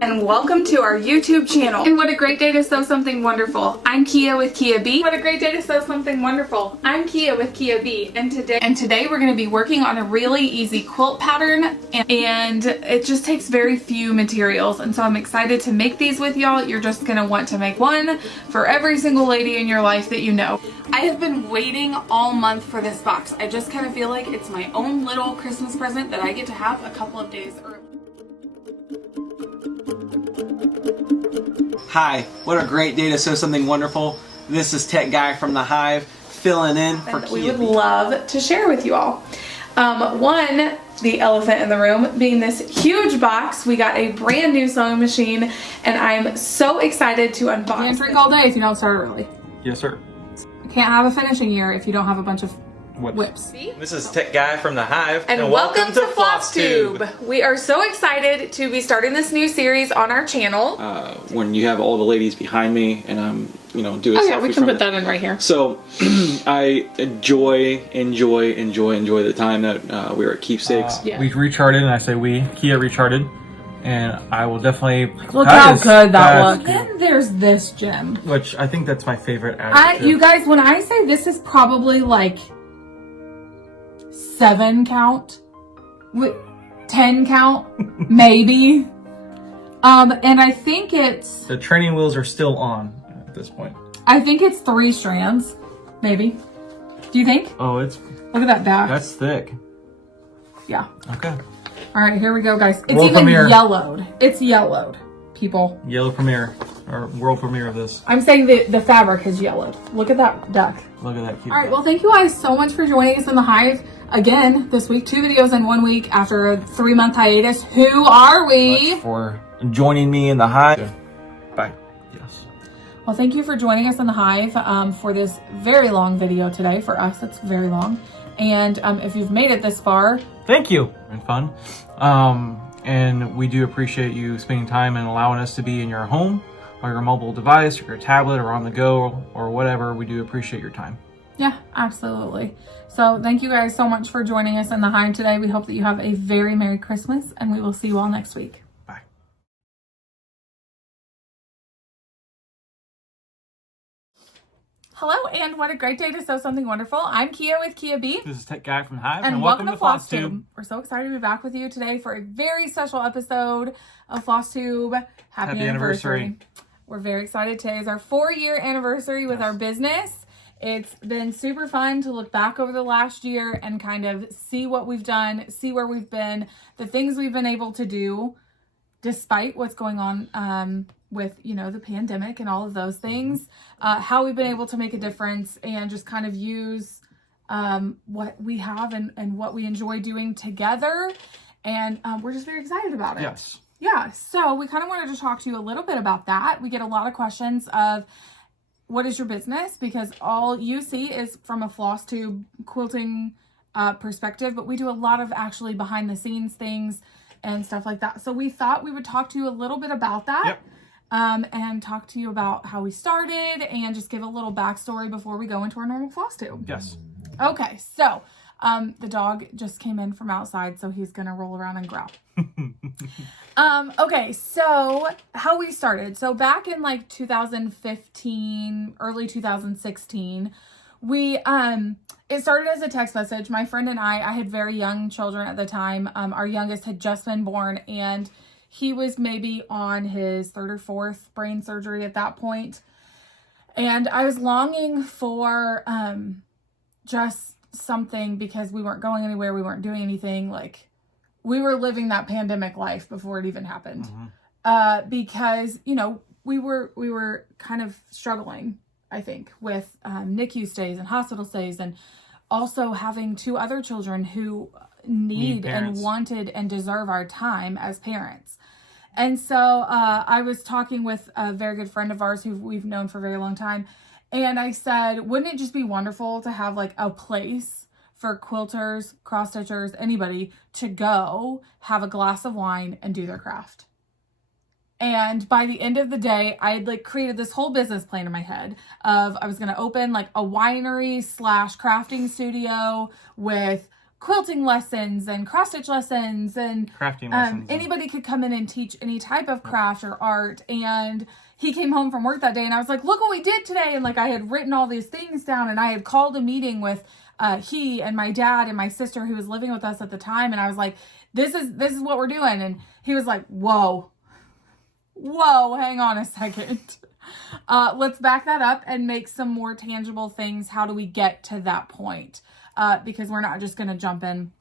And welcome to our YouTube channel. And what a great day to sew something wonderful. I'm Kia with Kia B. What a great day to sew something wonderful. I'm Kia with Kia B. And today we're going to be working on a really easy quilt pattern, and it just takes very few materials. And so I'm excited to make these with y'all. You're just going to want to make one for every single lady in your life that you know. I have been waiting all month for this box. I just kind of feel like it's my own little Christmas present that I get to have a couple of days early. Hi, what a great day to sew something wonderful. This is Tech Guy from the Hive filling in for Kia. We would love to share with you all. One, the elephant in the room being this huge box. We got a brand new sewing machine and I'm so excited to unbox it. You can't drink all day if you don't start early. Yes, sir. You can't have a finishing year if you don't have a bunch of whips. This is Tech Guy from the Hive. And welcome to Flosstube. We are so excited to be starting this new series on our channel. When you have all the ladies behind me and I'm, doing oh yeah, we can put that in right here. So I enjoy the time that we were at Keepsakes. Yeah. We recharted, and I say we, Kia recharted, and I will definitely... Look how good that looks. Then there's this gem. Which I think that's my favorite adjective. You guys, when I say this is probably like 7 count, 10 count, maybe. And I think it's... The training wheels are still on at this point. I think it's 3 strands, maybe. Do you think? Oh, it's... Look at that back. That's thick. Yeah. Okay. All right, here we go, guys. It's World even premiere. yellowed. It's yellowed, people. Yellow premiere, or world premiere of this. I'm saying the fabric is yellowed. Look at that duck. Look at that cute. All right, well, thank you guys so much for joining us in the Hive. Again, this week, 2 videos in 1 week after a 3-month hiatus. Who are we? Much for joining me in the Hive. Bye. Yes. Well, thank you for joining us in the Hive for this very long video today. For us, it's very long. And if you've made it this far, thank you. And fun. And we do appreciate you spending time and allowing us to be in your home or your mobile device or your tablet or on the go or whatever. We do appreciate your time. Yeah, absolutely. So thank you guys so much for joining us in the Hive today. We hope that you have a very Merry Christmas, and we will see you all next week. Bye. Hello, and what a great day to sew something wonderful. I'm Kia with Kia B. This is Tech Guy from the Hive, and welcome to Flosstube. We're so excited to be back with you today for a very special episode of Flosstube. Happy anniversary. We're very excited. Today is our 4-year anniversary with our business. It's been super fun to look back over the last year and kind of see what we've done, see where we've been, the things we've been able to do despite what's going on with, the pandemic and all of those things, how we've been able to make a difference and just kind of use what we have and what we enjoy doing together. And we're just very excited about it. Yes. Yeah. So we kind of wanted to talk to you a little bit about that. We get a lot of questions of, what is your business? Because all you see is from a Flosstube quilting perspective, but we do a lot of actually behind the scenes things and stuff like that. So we thought we would talk to you a little bit about that. Yep. And talk to you about how we started and just give a little backstory before we go into our normal Flosstube. Yes. Okay, so the dog just came in from outside, so he's gonna roll around and growl. Okay, so how we started. So back in like 2015, early 2016, we it started as a text message. My friend and I had very young children at the time. Our youngest had just been born, and he was maybe on his 3rd or 4th brain surgery at that point. And I was longing for just something, because we weren't going anywhere. We weren't doing anything. Like, we were living that pandemic life before it even happened. Mm-hmm. Because, we were kind of struggling, I think, with NICU stays and hospital stays, and also having 2 other children who need and wanted and deserve our time as parents. And so I was talking with a very good friend of ours who we've known for a very long time. And I said, wouldn't it just be wonderful to have like a place for quilters, cross stitchers, anybody to go have a glass of wine and do their craft? And by the end of the day, I had like created this whole business plan in my head of I was going to open like a winery / crafting studio with quilting lessons and cross stitch lessons and Crafting lessons. anybody could come in and teach any type of craft or art. And he came home from work that day and I was like, look what we did today. And like I had written all these things down and I had called a meeting with he and my dad and my sister who was living with us at the time. And I was like, this is what we're doing. And he was like, whoa, hang on a second. Let's back that up and make some more tangible things. How do we get to that point? Because we're not just going to jump in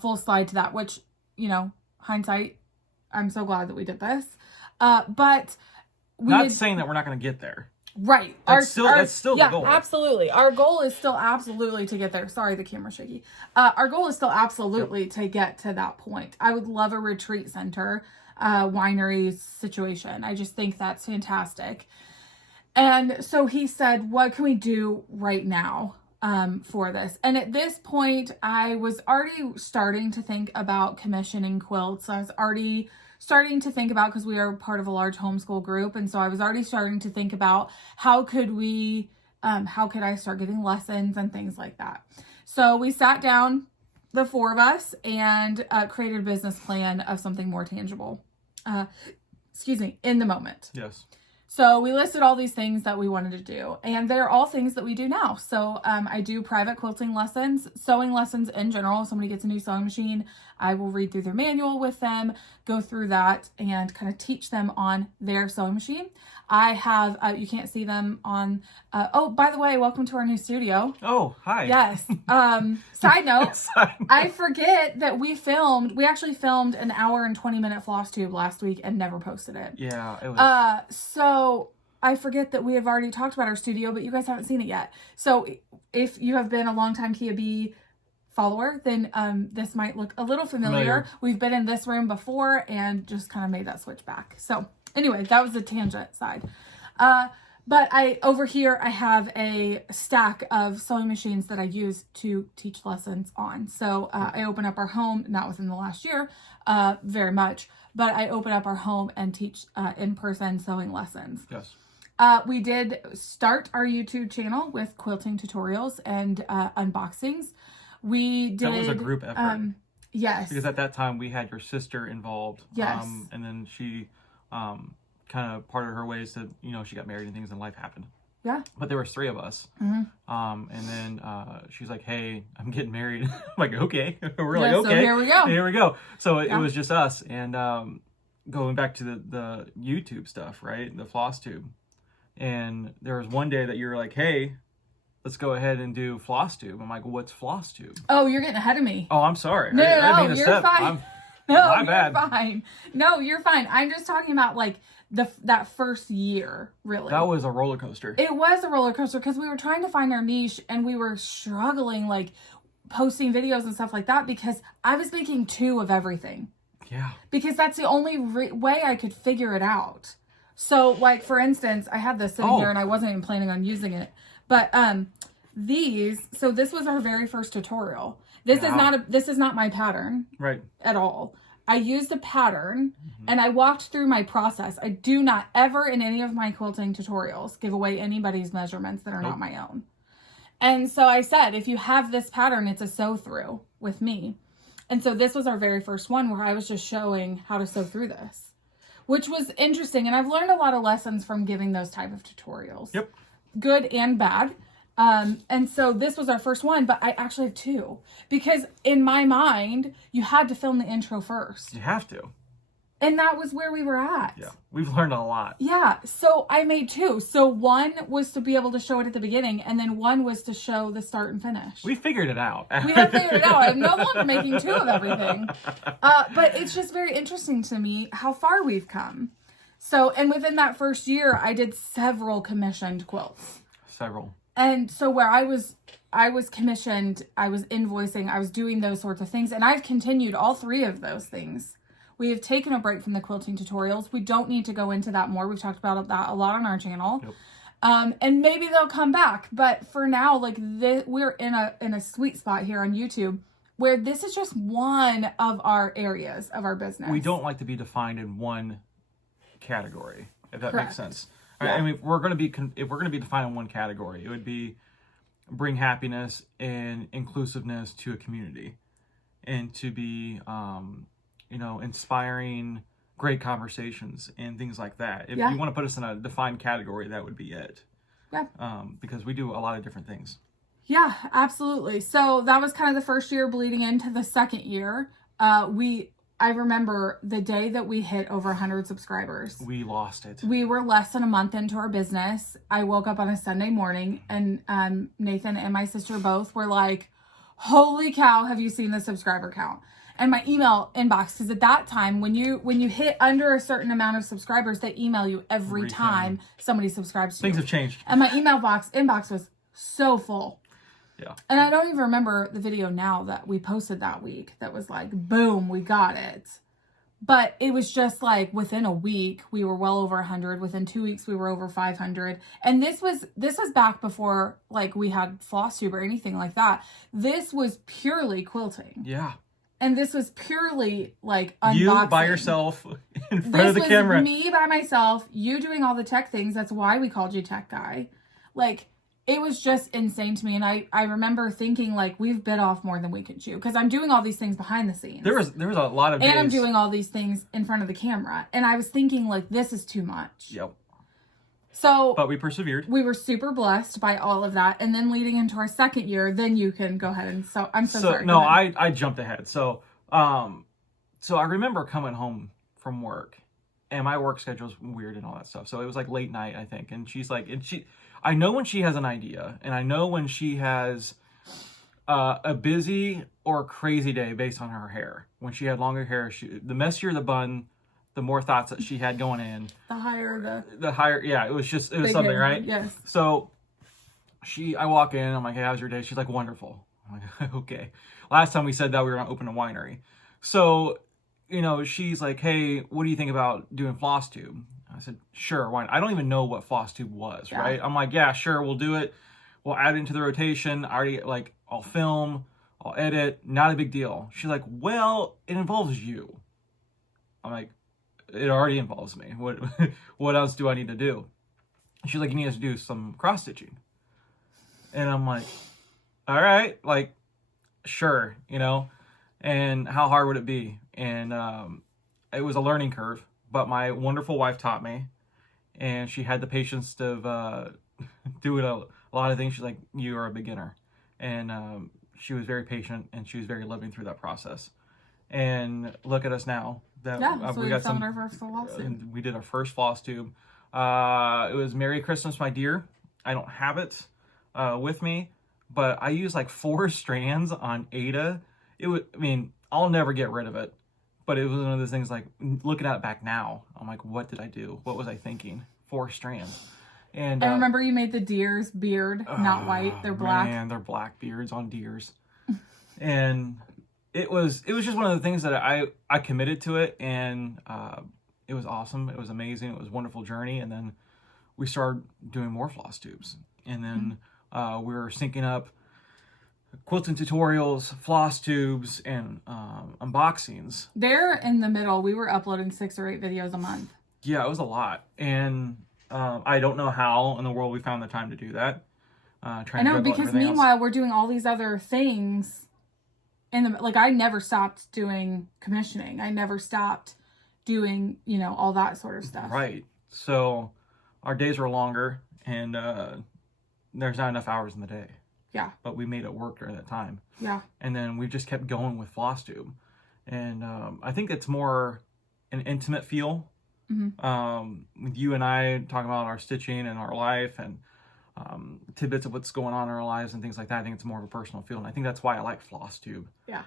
full slide to that, which, you know, hindsight, I'm so glad that we did this. But not saying that we're not going to get there. Right. That's still the goal. Absolutely. Our goal is still absolutely to get there. Sorry, the camera's shaky. Our goal is still absolutely to get to that point. I would love a retreat center, winery situation. I just think that's fantastic. And so he said, what can we do right now for this? And at this point, I was already starting to think about commissioning quilts. I was already starting to think about, because we are part of a large homeschool group, and so I was already starting to think about how could I start getting lessons and things like that. So we sat down, the four of us, and created a business plan of something more tangible. In the moment. Yes. So we listed all these things that we wanted to do, and they're all things that we do now. So I do private quilting lessons, sewing lessons in general. If somebody gets a new sewing machine, I will read through their manual with them, go through that, and kind of teach them on their sewing machine. I have, you can't see them on, oh, by the way, welcome to our new studio. Oh, hi. Yes. Side note, I forget that we actually filmed an hour and 20-minute Flosstube last week and never posted it. Yeah, it was. So I forget that we have already talked about our studio, but you guys haven't seen it yet. So if you have been a longtime Kia B follower, then this might look a little familiar. We've been in this room before and just kind of made that switch back. So anyway, that was the tangent side. But over here, I have a stack of sewing machines that I use to teach lessons on. So I open up our home, not within the last year, very much, but I open up our home and teach in-person sewing lessons. Yes. We did start our YouTube channel with quilting tutorials and unboxings. That was a group effort. Yes. Because at that time we had your sister involved. Yes. And then she kind of parted her ways to, she got married and things and life happened. Yeah. But there was three of us. Mm-hmm. And then she's like, hey, I'm getting married. I'm like, okay. We're like, okay. So here we go. So it was just us. And going back to the YouTube stuff, right? The Flosstube. And there was one day that you were like, hey, let's go ahead and do Flosstube. I'm like, what's Flosstube? Oh, you're getting ahead of me. Oh, I'm sorry. No, you're fine. My bad. Fine. No, you're fine. I'm just talking about like that first year, really. That was a roller coaster. It was a roller coaster because we were trying to find our niche and we were struggling like posting videos and stuff like that because I was making 2 of everything. Yeah. Because that's the only way I could figure it out. So like, for instance, I had this sitting here and I wasn't even planning on using it. But so this was our very first tutorial. This is not my pattern. Right. At all. I used a pattern and I walked through my process. I do not ever in any of my quilting tutorials give away anybody's measurements that are not my own. And so I said, if you have this pattern, it's a sew through with me. And so this was our very first one where I was just showing how to sew through this, which was interesting. And I've learned a lot of lessons from giving those type of tutorials. Yep. Good and bad. And so this was our first one, but I actually have 2 because in my mind, you had to film the intro first. You have to. And that was where we were at. Yeah. We've learned a lot. Yeah. So I made 2. So one was to be able to show it at the beginning and then one was to show the start and finish. We figured it out. We have figured it out. I'm no longer making 2 of everything. But it's just very interesting to me how far we've come. So, and within that first year, I did several commissioned quilts. Several. And so where I was commissioned, I was invoicing, I was doing those sorts of things. And I've continued all 3 of those things. We have taken a break from the quilting tutorials. We don't need to go into that more. We've talked about that a lot on our channel. Yep. And maybe they'll come back. But for now, like we're in a sweet spot here on YouTube where this is just one of our areas of our business. We don't like to be defined in one category, if that Correct. makes sense. Yeah. I mean, if we're going to be defined in one category, it would be bring happiness and inclusiveness to a community. and to be, you know, inspiring great conversations and things like that. If you want to put us in a defined category, that would be it. Yeah. Because we do a lot of different things. Yeah, absolutely. So that was kind of the first year bleeding into the second year. I remember the day that we hit over 100 subscribers. We lost it. We were less than a month into our business. I woke up on a Sunday morning and Nathan and my sister both were like, holy cow, have you seen the subscriber count? And my email inbox, because at that time, when you hit under a certain amount of subscribers, they email you every time somebody subscribes to Things you. have changed. And my inbox was so full. Yeah. And I don't even remember the video now that we posted that week that was like, boom, we got it. But it was just like within a week, we were well over 100. Within 2 weeks, we were over 500. And this was back before like we had Flosstube or anything like that. This was purely quilting. Yeah. And this was purely like unboxing. You by yourself in front of the camera. This was me by myself, you doing all the tech things. That's why we called you Tech Guy. Like, it was just insane to me. And I remember thinking, like, we've bit off more than we can chew. Because I'm doing all these things behind the scenes. There was a lot of days. And I'm doing all these things in front of the camera. And I was thinking, like, this is too much. Yep. So, but we persevered. We were super blessed by all of that. And then leading into our second year, then you can go ahead and I'm so sorry. No, I jumped ahead. So I remember coming home from work and my work schedule was weird and all that stuff. So it was like late night, I think. And she's like, I know when she has an idea and I know when she has a busy or crazy day based on her hair. When she had longer hair, the messier the bun, the more thoughts that she had going in. The higher, yeah, it was something, head, right? Yes. So I walk in, I'm like, hey, how's your day? She's like, wonderful. I'm like, okay. Last time we said that we were going to open a winery. So, you know, she's like, hey, what do you think about doing Flosstube? I said, sure, why not? I don't even know what Flosstube was, right? I'm like, yeah, sure, we'll do it. We'll add it into the rotation. I'll film, I'll edit, not a big deal. She's like, well, it involves you. I'm like, it already involves me. What else do I need to do? She's like, you need to do some cross stitching. And I'm like, all right, like, sure, you know, and how hard would it be? And it was a learning curve, but my wonderful wife taught me, and she had the patience to do it a lot of things. She's like, you are a beginner. And she was very patient, and she was very loving through that process. And look at us now. So we got our first Flosstube. We did our first Flosstube. It was Merry Christmas, My Dear. I don't have it with me, but I used like 4 strands on Ada. I'll never get rid of it, but it was one of those things like looking at it back now, I'm like, what did I do? What was I thinking? 4 strands. And I remember you made the deer's beard, not white. They're black. Man, they're black beards on deers. And it was just one of the things that I committed to it, and it was awesome. It was amazing. It was a wonderful journey. And then we started doing more Flosstubes. And then we were syncing up quilting tutorials, Flosstubes, and unboxings. There in the middle, we were uploading 6 or 8 videos a month. Yeah, it was a lot. And I don't know how in the world we found the time to do that. I know, because meanwhile, we're doing all these other things. I never stopped doing commissioning. I never stopped doing, all that sort of stuff. Right. So our days were longer, and there's not enough hours in the day. Yeah. But we made it work during that time. Yeah. And then we just kept going with Flosstube. And I think it's more an intimate feel. Mm-hmm. With you and I talking about our stitching and our life and tidbits of what's going on in our lives and things like that. I think it's more of a personal feel. And I think that's why I like Flosstube. Yeah.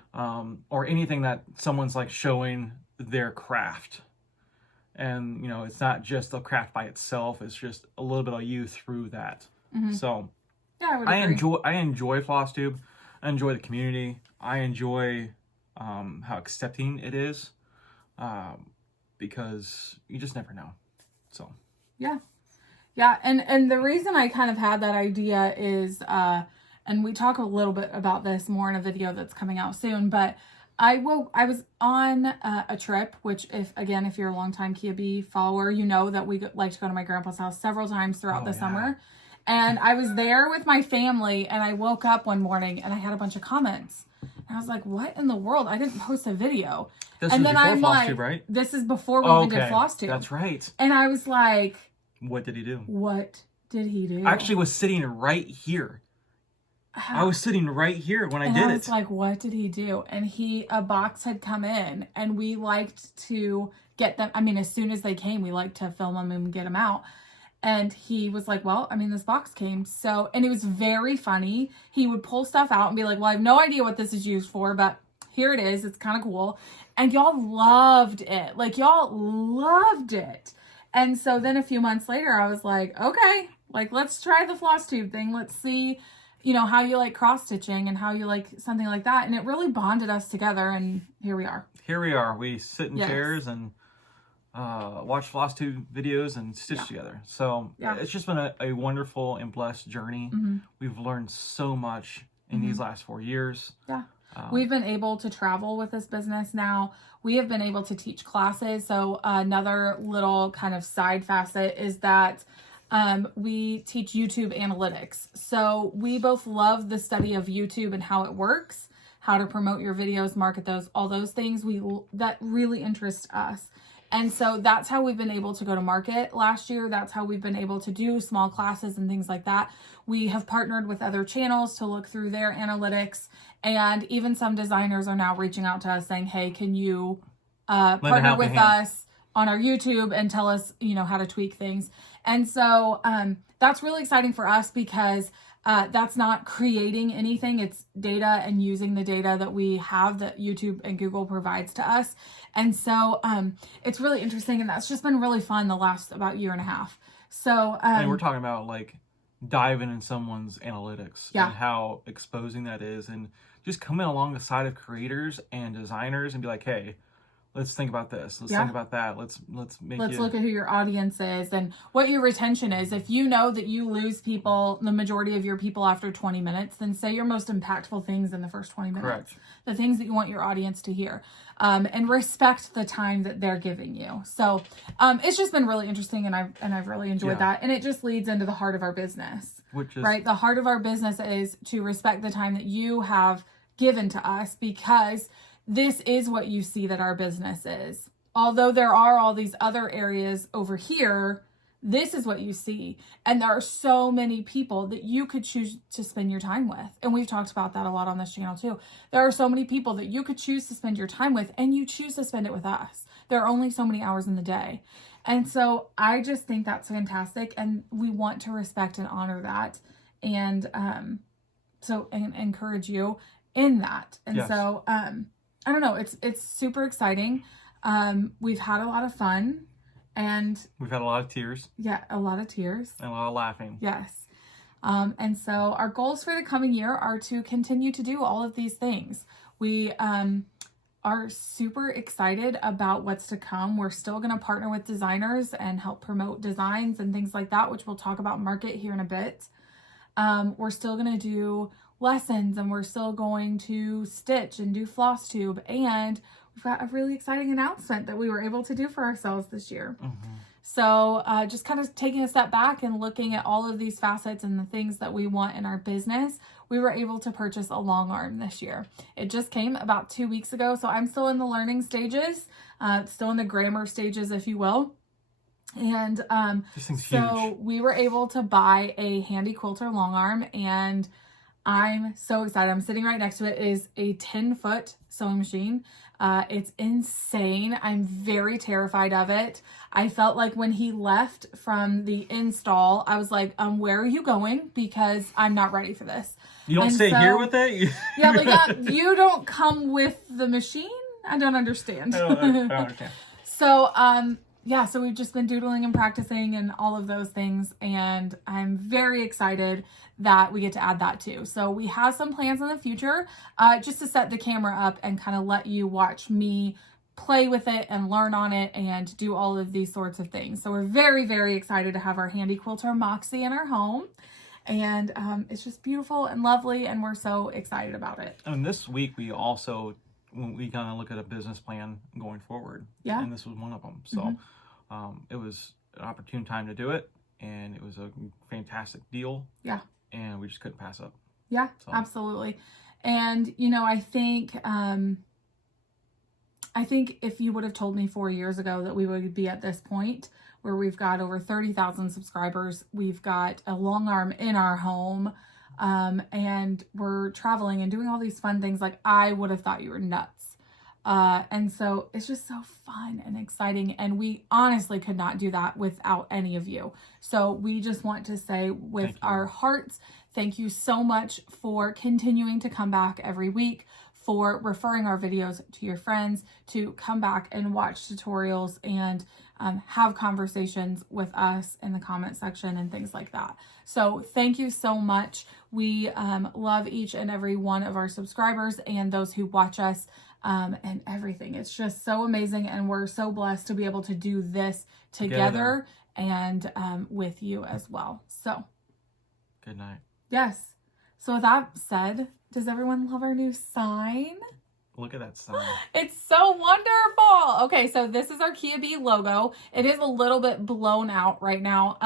Or anything that someone's like showing their craft. And, it's not just the craft by itself. It's just a little bit of you through that. Mm-hmm. So yeah, I enjoy Flosstube. I enjoy the community. I enjoy how accepting it is. Because you just never know. So yeah. And the reason I kind of had that idea is, and we talk a little bit about this more in a video that's coming out soon, but I was on a trip, which if you're a longtime Kia Bee follower, you know that we like to go to my grandpa's house several times throughout the summer. And I was there with my family, and I woke up one morning and I had a bunch of comments. And I was like, what in the world? I didn't post a video. This and was then before I'm Flosstube, like, right? this is before we even did Okay, Flosstube. that's right. And I was like, What did he do? what did he do? I actually was sitting right here. I was sitting right here when I did it. I was like, what did he do? And a box had come in, and we liked to get them. I mean, as soon as they came, we liked to film them and get them out. And he was like, well, I mean, this box came. So, and it was very funny. He would pull stuff out and be like, well, I have no idea what this is used for, but here it is. It's kind of cool. And y'all loved it. Like, y'all loved it. And so then a few months later, I was like, okay, like, let's try the Flosstube thing. Let's see, you know, how you like cross stitching and how you like something like that. And it really bonded us together. And here we are. Here we are. We sit in Yes. chairs and watch Flosstube videos and stitch together. So it's just been a wonderful and blessed journey. We've learned so much in these last 4 years. Yeah. We've been able to travel with this business now. We have been able to teach classes. So another little kind of side facet is that we teach YouTube analytics. So we both love the study of YouTube and how it works, how to promote your videos, market those, all those things. That really interests us. And so that's how we've been able to go to market last year. That's how we've been able to do small classes and things like that. We have partnered with other channels to look through their analytics. And even some designers are now reaching out to us saying, hey, can you partner with us on our YouTube and tell us, you know, how to tweak things. And so that's really exciting for us because that's not creating anything. It's data and using the data that we have that YouTube and Google provides to us. And so it's really interesting. And that's just been really fun the last about year and a half. So and we're talking about like diving in someone's analytics Yeah. and how exposing that is, and just coming along the side of creators and designers and be like, hey, let's think about this. Let's think about that. Let's look at who your audience is and what your retention is. If you know that you lose people, the majority of your people after 20 minutes, then say your most impactful things in the first 20 minutes. Correct. The things that you want your audience to hear. And respect the time that they're giving you. So it's just been really interesting, and I've really enjoyed that. And it just leads into the heart of our business. Which is right. The heart of our business is to respect the time that you have given to us, because this is what you see that our business is. Although there are all these other areas over here, this is what you see. And there are so many people that you could choose to spend your time with. And we've talked about that a lot on this channel too. There are so many people that you could choose to spend your time with, and you choose to spend it with us. There are only so many hours in the day. And so I just think that's fantastic. And we want to respect and honor that. And and encourage you in that. And so I don't know, it's super exciting. We've had a lot of fun, and we've had a lot of tears. Yeah, a lot of tears. And a lot of laughing. Yes. And so our goals for the coming year are to continue to do all of these things. We are super excited about what's to come. We're still going to partner with designers and help promote designs and things like that, which we'll talk about market here in a bit. We're still going to do lessons, and we're still going to stitch and do Flosstube, and we've got a really exciting announcement that we were able to do for ourselves this year. So just kind of taking a step back and looking at all of these facets and the things that we want in our business, we were able to purchase a long arm this year. It just came about 2 weeks ago, so I'm still in the learning stages, still in the grammar stages, if you will. And so huge. We were able to buy a handy quilter long arm, and I'm so excited. I'm sitting right next to it. It is a 10-foot sewing machine. It's insane. I'm very terrified of it. I felt like when he left from the install, I was like, where are you going? Because I'm not ready for this. You don't stay here with it? Yeah, like you don't come with the machine? I don't understand. I don't understand. So, so we've just been doodling and practicing and all of those things. And I'm very excited that we get to add that too. So we have some plans in the future, just to set the camera up and kind of let you watch me play with it and learn on it and do all of these sorts of things. So we're very, very excited to have our handy quilter Moxie in our home. And it's just beautiful and lovely, and we're so excited about it. And this week we also, when we kind of look at a business plan going forward. Yeah. And this was one of them. So it was an opportune time to do it, and it was a fantastic deal. Yeah. And we just couldn't pass up. Yeah, absolutely. And, you know, I think if you would have told me 4 years ago that we would be at this point where we've got over 30,000 subscribers, we've got a long arm in our home, and we're traveling and doing all these fun things, like, I would have thought you were nuts. And so it's just so fun and exciting. And we honestly could not do that without any of you. So we just want to say with our hearts, thank you so much for continuing to come back every week, for referring our videos to your friends, to come back and watch tutorials and have conversations with us in the comment section and things like that. So thank you so much. We love each and every one of our subscribers and those who watch us. And everything. It's just so amazing, and we're so blessed to be able to do this together. And with you as well. So good night. Yes. So with that said, does everyone love our new sign? Look at that sign. It's so wonderful. Okay, so this is our Kia B logo. It is a little bit blown out right now.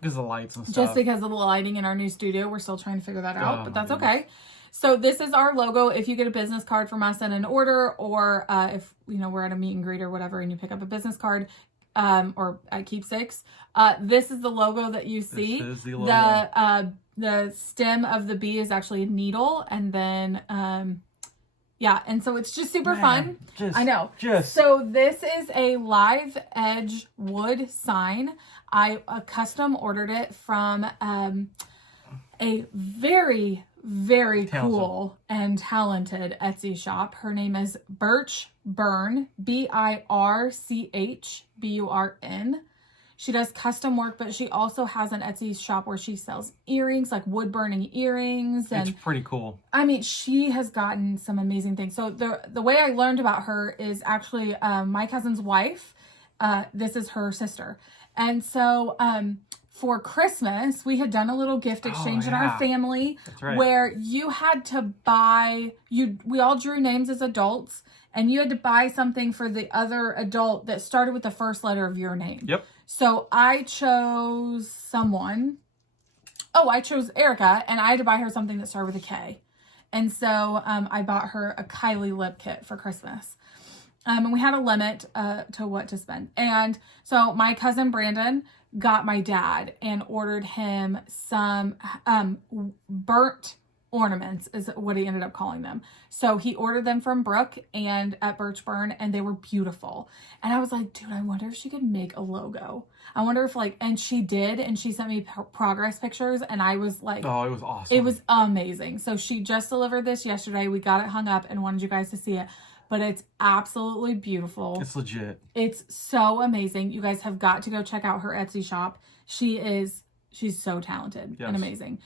Because of the lights and stuff. Just because of the lighting in our new studio. We're still trying to figure that out, but that's okay. So this is our logo. If you get a business card from us in an order, or if, you know, we're at a meet and greet or whatever and you pick up a business card, or at Keepsakes, this is the logo that you see. This is the logo. The stem of the B is actually a needle, and then yeah, and so it's just super fun. I know. So this is a live edge wood sign. I custom ordered it from a very cool and talented Etsy shop. Her name is Birch Burn, BIRCHBURN. She does custom work, but she also has an Etsy shop where she sells earrings, like wood burning earrings. And it's pretty cool. I mean, she has gotten some amazing things. So the way I learned about her is actually my cousin's wife. This is her sister. And so for Christmas, we had done a little gift exchange in our family. That's right. Where you had to buy, we all drew names as adults, and you had to buy something for the other adult that started with the first letter of your name. Yep. So I chose someone. Oh, I chose Erica, and I had to buy her something that started with a K. And so I bought her a Kylie lip kit for Christmas. And we had a limit to what to spend. And so my cousin Brandon got my dad and ordered him some burnt ornaments, is what he ended up calling them. So he ordered them from Brooke and at Birch Burn, and they were beautiful. And I was like, dude, I wonder if she could make a logo. I wonder if and she did, and she sent me progress pictures, and I was like, oh, it was awesome. It was amazing. So she just delivered this yesterday. We got it hung up and wanted you guys to see it. But it's absolutely beautiful. It's legit. It's so amazing. You guys have got to go check out her Etsy shop. She's so talented and amazing.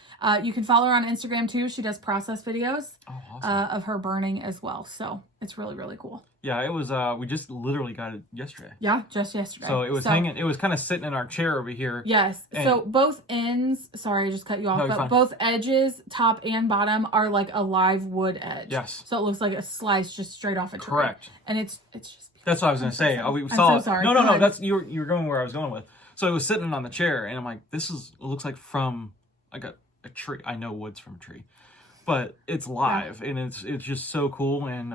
You can follow her on Instagram too. She does process videos of her burning as well. So it's really, really cool. Yeah, it was, we just literally got it yesterday. Yeah, just yesterday. So it was hanging, it was kind of sitting in our chair over here. Yes. So both ends, sorry, I just cut you off, but both edges, top and bottom, are like a live wood edge. Yes. So it looks like a slice just straight off a tree. Correct. And it's just beautiful. That's what I was going to say. We saw I'm so sorry. No, that's, you were going where I was going with. So it was sitting on the chair, and I'm like, it looks like from like a tree. I know wood's from a tree, but it's live, and it's just so cool. And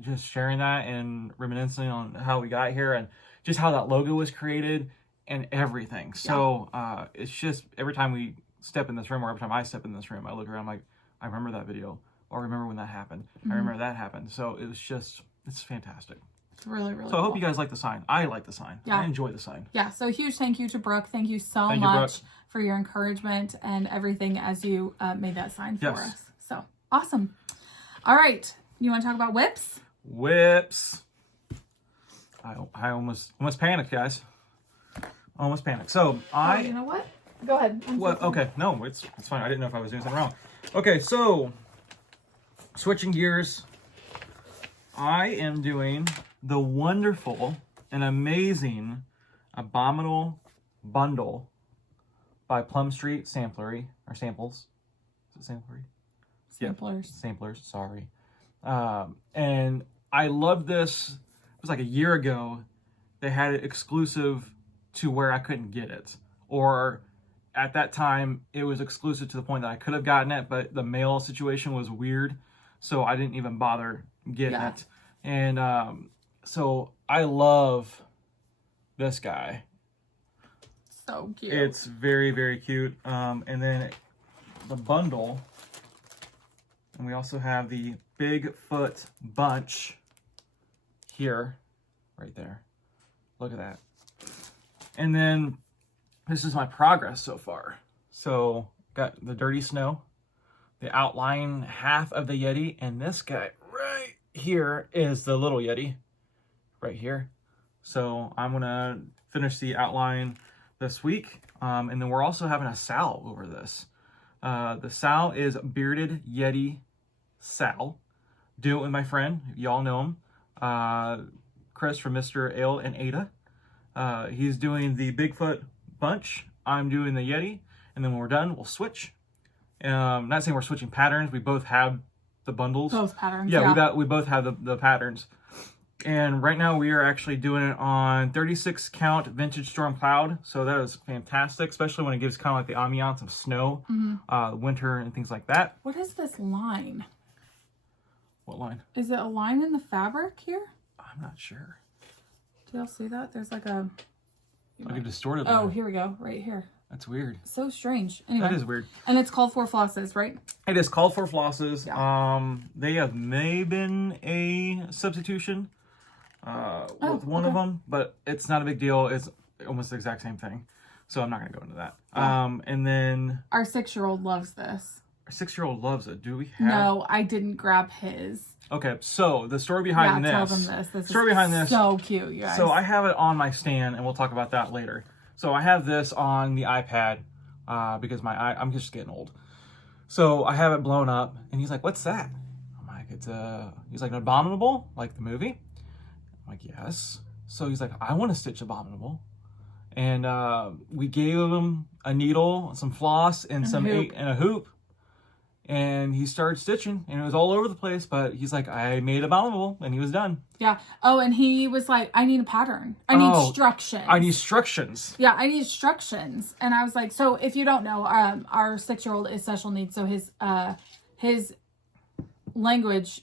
just sharing that and reminiscing on how we got here and just how that logo was created and everything. So it's just every time we step in this room, or every time I step in this room, I look around, I'm like, I remember that video, or I remember when that happened. Mm-hmm. I remember that happened. So it was just, it's fantastic. It's really, really So I cool. hope you guys like the sign. I like the sign. Yeah. I enjoy the sign. Yeah, so huge thank you to Brooke. Thank you so much for your encouragement and everything as you made that sign for us. So, awesome. All right. You want to talk about whips? Whips. I almost panicked, guys. Almost panicked. So you know what? Go ahead. What? Okay. No, it's fine. I didn't know if I was doing something wrong. Okay, so switching gears. I am doing the wonderful and amazing Abominable bundle by Plum Street Samplery, or Samples. Is it Samplery? Samplers. Yep. Samplers, sorry. And I love this. It was like a year ago. They had it exclusive to where I couldn't get it. Or at that time, it was exclusive to the point that I could have gotten it, but the mail situation was weird, so I didn't even bother getting it. And so I love this guy. So cute. It's very, very cute. And then the bundle, and we also have the Bigfoot bunch here, right there. Look at that. And then this is my progress so far. So got the dirty snow, the outline half of the Yeti, and this guy right here is the little Yeti right here. So I'm gonna finish the outline this week. And then we're also having a Sal over this. The Sal is Bearded Yeti Sal. Do it with my friend. Y'all know him. Chris from Mr. Ale and Ada. He's doing the Bigfoot bunch. I'm doing the Yeti. And then when we're done, we'll switch. Not saying we're switching patterns. We both have the bundles. Both patterns. Yeah, we both have the patterns. And right now we are actually doing it on 36 count Vintage Storm Cloud. So that is fantastic, especially when it gives kind of like the ambiance of snow, winter and things like that. What is this line? What line? Is it a line in the fabric here? I'm not sure. Do y'all see that? There's like a... Like a distorted Oh, line. here we go. Right here. That's weird. So strange. Anyway. That is weird. And it's called for flosses, right? It is called for flosses. Yeah. They have maybe been a substitution with one of them, but it's not a big deal. It's almost the exact same thing. So I'm not going to go into that. Yeah. And then... Our 6-year-old loves this. Our 6-year-old loves it. Do we have... No, I didn't grab his. Okay, so the story behind this... tell them this. This story is behind this... so cute, you guys. So I have it on my stand, and we'll talk about that later. So I have this on the iPad because I'm just getting old. So I have it blown up, and he's like, "What's that?" I'm like, he's like, "An Abominable, like the movie?" I'm like, "Yes." So he's like, "I want to stitch Abominable," and we gave him a needle, some floss, and a hoop, and he started stitching, and it was all over the place. But he's like, "I made Abominable," and he was done. Yeah. Oh, and he was like, "I need a pattern. I need instructions. I need instructions." Yeah, I need instructions. And I was like, so if you don't know, our 6-year-old is special needs, so his language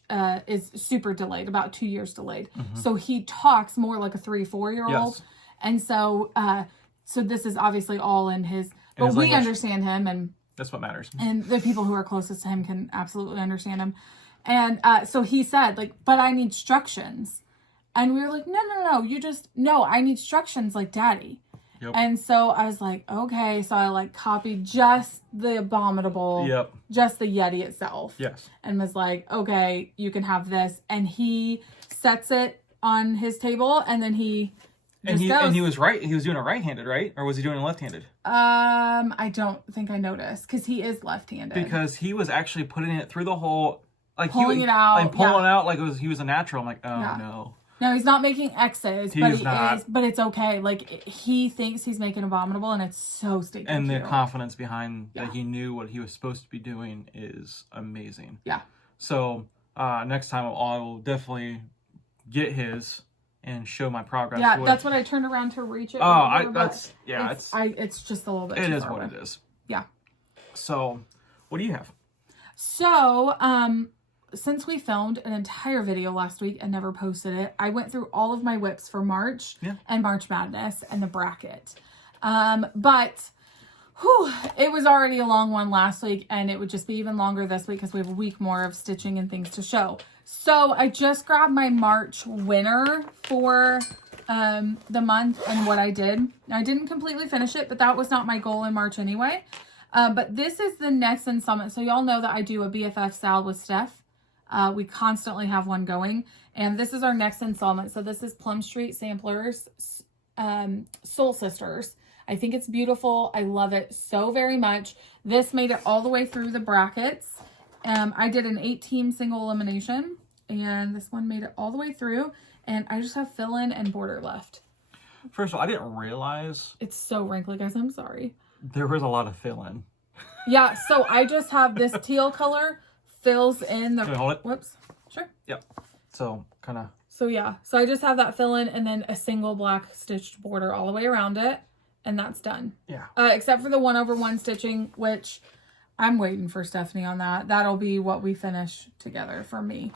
is super delayed, about 2 years delayed. So he talks more like a 3-4-year-old. Yes. And so so this is obviously all in his, but his we language. understand him, and That's what matters. and the people who are closest to him can absolutely understand him. And so he said, like, "But I need instructions." And we were like, no, no, I need instructions like Daddy. Yep. And so I was like, okay. So I like copied just the Abominable, just the Yeti itself. Yes. And was like, okay, you can have this. And he sets it on his table, and then he just goes. And he was right. He was doing it right-handed, right? Or was he doing it left-handed? I don't think I noticed, because he is left-handed. Because he was actually putting it through the hole, like Pulling it out, and pulling it out like he was a natural. I'm like, oh no. No, he's not making X's, He but is he not. is. But it's okay. Like, he thinks he's making Abominable, and it's so stinking And the cute. confidence behind that he knew what he was supposed to be doing is amazing. Yeah. So next time I will definitely get his and show my progress. Yeah, that's what I turned around to reach it. It's just a little bit. It too is far what away. it is. Yeah. So, what do you have? So, since we filmed an entire video last week and never posted it, I went through all of my whips for March and March Madness and the bracket. But it was already a long one last week, and it would just be even longer this week because we have a week more of stitching and things to show. So I just grabbed my March winner for the month and what I did. I didn't completely finish it, but that was not my goal in March anyway. But this is the next installment. So y'all know that I do a BFF style with Steph. We constantly have one going, and this is our next installment. So this is Plum Street Samplers, Soul Sisters. I think it's beautiful. I love it so very much. This made it all the way through the brackets. I did an 8-team single elimination, and this one made it all the way through, and I just have fill-in and border left. First of all, I didn't realize It's so wrinkly, guys. I'm sorry. there was a lot of fill-in. Yeah, so I just have this teal color fills in the... Can we hold it? Whoops. Sure. Yep. So, kind of... So yeah, so I just have that fill in and then a single black stitched border all the way around it. and that's done. Yeah. Except for the 1/1 stitching, which I'm waiting for Stephanie on that. That'll be what we finish together for me.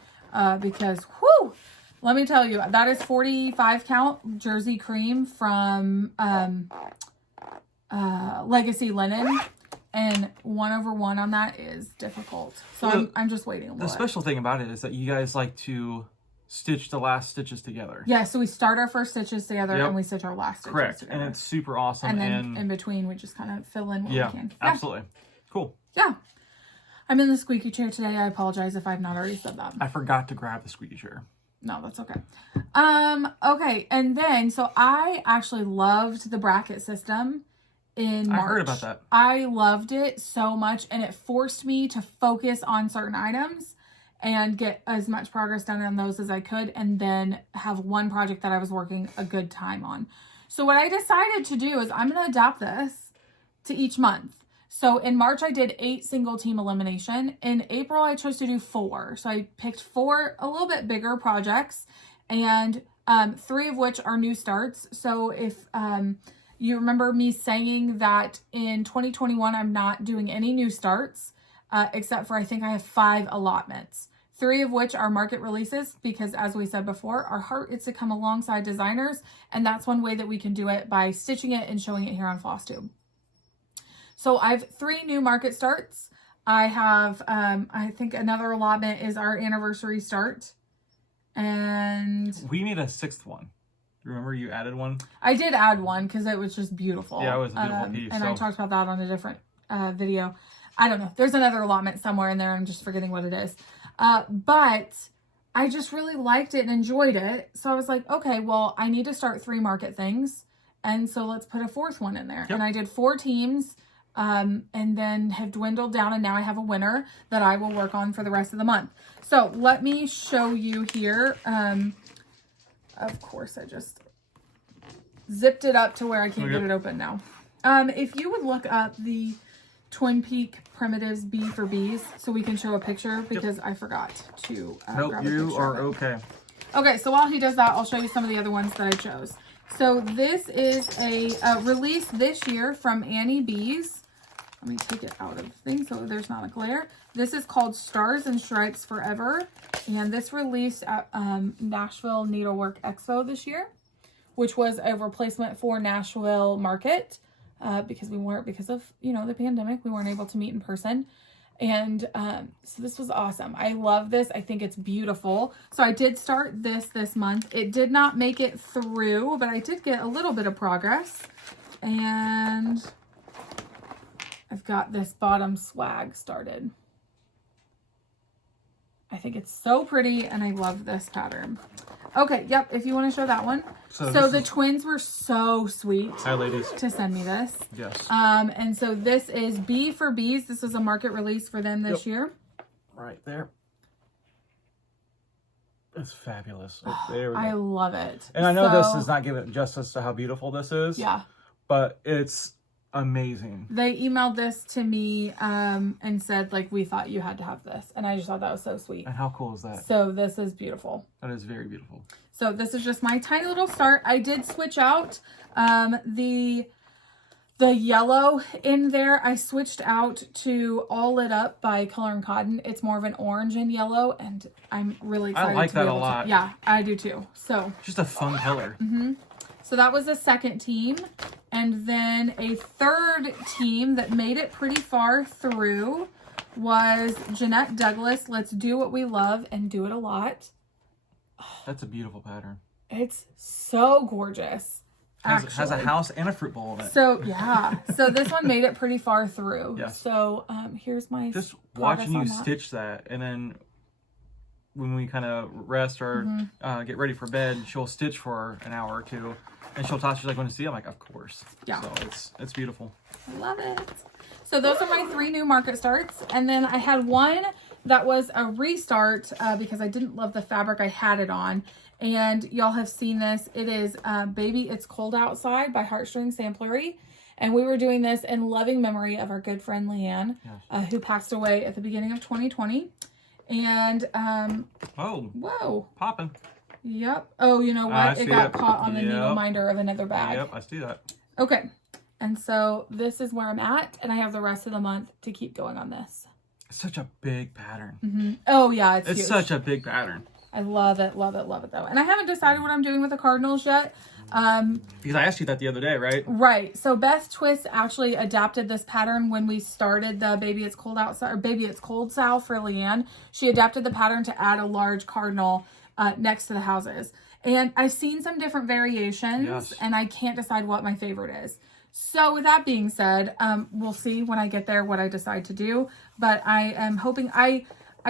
Because, whew, let me tell you, that is 45 count jersey cream from Legacy Linen. And 1/1 on that is difficult. So I'm just waiting a little. The special thing about it is that you guys like to stitch the last stitches together. Yeah, so we start our first stitches together and we stitch our last stitches Correct. together. And it's super awesome. And then in between, we just kind of fill in what we can. Yeah, absolutely. Cool. Yeah. I'm in the squeaky chair today. I apologize if I've not already said that. I forgot to grab the squeaky chair. No, that's okay. Okay, and then, so I actually loved the bracket system in March. I heard about that. I loved it so much, and it forced me to focus on certain items and get as much progress done on those as I could, and then have one project that I was working a good time on. So what I decided to do is I'm going to adapt this to each month. So in March, I did 8 single team elimination. In April, I chose to do 4. So I picked 4 a little bit bigger projects, and 3 of which are new starts. So if you remember me saying that in 2021, I'm not doing any new starts, except for I think I have 5 allotments. 3 of which are market releases, because as we said before, our heart is to come alongside designers, and that's one way that we can do it, by stitching it and showing it here on Flosstube. So I have 3 new market starts. I have, I think another allotment is our anniversary start. And we need a 6th one. Remember you added one? I did add one because it was just beautiful. Yeah, it was a beautiful piece. And I talked about that on a different video. I don't know. There's another allotment somewhere in there. I'm just forgetting what it is. But I just really liked it and enjoyed it. So I was like, okay, well, I need to start 3 market things. And so let's put a 4th one in there. Yep. And I did 4 teams. And then have dwindled down, and now I have a winner that I will work on for the rest of the month. So let me show you here. Of course, I just zipped it up to where I can't get it open now. If you would look up the Twin Peak Primitives B for Bees, so we can show a picture, because I forgot to nope, grab a you picture are of it. okay. Okay, so while he does that, I'll show you some of the other ones that I chose. So this is a release this year from Annie Bees. Let me take it out of the thing so there's not a glare. This is called Stars and Stripes Forever. And this released at Nashville Needlework Expo this year, which was a replacement for Nashville Market because of, you know, the pandemic, we weren't able to meet in person. And so this was awesome. I love this. I think it's beautiful. So I did start this month. It did not make it through, but I did get a little bit of progress. And I've got this bottom swag started. I think it's so pretty, and I love this pattern. Okay, yep, if you want to show that one. So the twins were so sweet. Hi, ladies. To send me this. Yes. And so this is B for Bees. This is a market release for them this year. Right there. It's fabulous. There we go. I love it. And I know this does not give it justice to how beautiful this is. Yeah. But it's amazing. They emailed this to me and said, like, we thought you had to have this. And I just thought that was so sweet. And how cool is that? So this is beautiful. That is very beautiful. So this is just my tiny little start. I did switch out the yellow in there. I switched out to All Lit Up by Color and Cotton. It's more of an orange and yellow, and I'm really excited. I like to be that a able lot. To, yeah, I do too. So just a fun color. So that was the 2nd team. And then a 3rd team that made it pretty far through was Jeanette Douglas. Let's do what we love and do it a lot. That's a beautiful pattern. It's so gorgeous. Has a house and a fruit bowl in it. So yeah, so this one made it pretty far through. Yes. So here's my just watching you stitch that, and then when we kind of rest or get ready for bed, she'll stitch for an hour or 2, and she'll talk. She's like, "Want to see?" I'm like, "Of course." Yeah. So it's beautiful. I love it. So those are my 3 new market starts, and then I had one that was a restart because I didn't love the fabric I had it on. And y'all have seen this. It is Baby It's Cold Outside by Heartstring Samplery. And we were doing this in loving memory of our good friend Leanne, who passed away at the beginning of 2020. And, whoa. Popping. Yep. Oh, you know what? It got caught on the needle minder of another bag. Yep, I see that. Okay. And so this is where I'm at, and I have the rest of the month to keep going on this. It's such a big pattern. Mm-hmm. Oh yeah, it's huge. Such a big pattern. I love it, love it, love it though. And I haven't decided what I'm doing with the cardinals yet. Because I asked you that the other day, right? Right. So Beth Twist actually adapted this pattern when we started the Baby It's Cold Outside or Baby It's Cold Sal for Leanne. She adapted the pattern to add a large cardinal next to the houses. And I've seen some different variations, yes, and I can't decide what my favorite is. So with that being said, we'll see when I get there what I decide to do. But I am hoping, I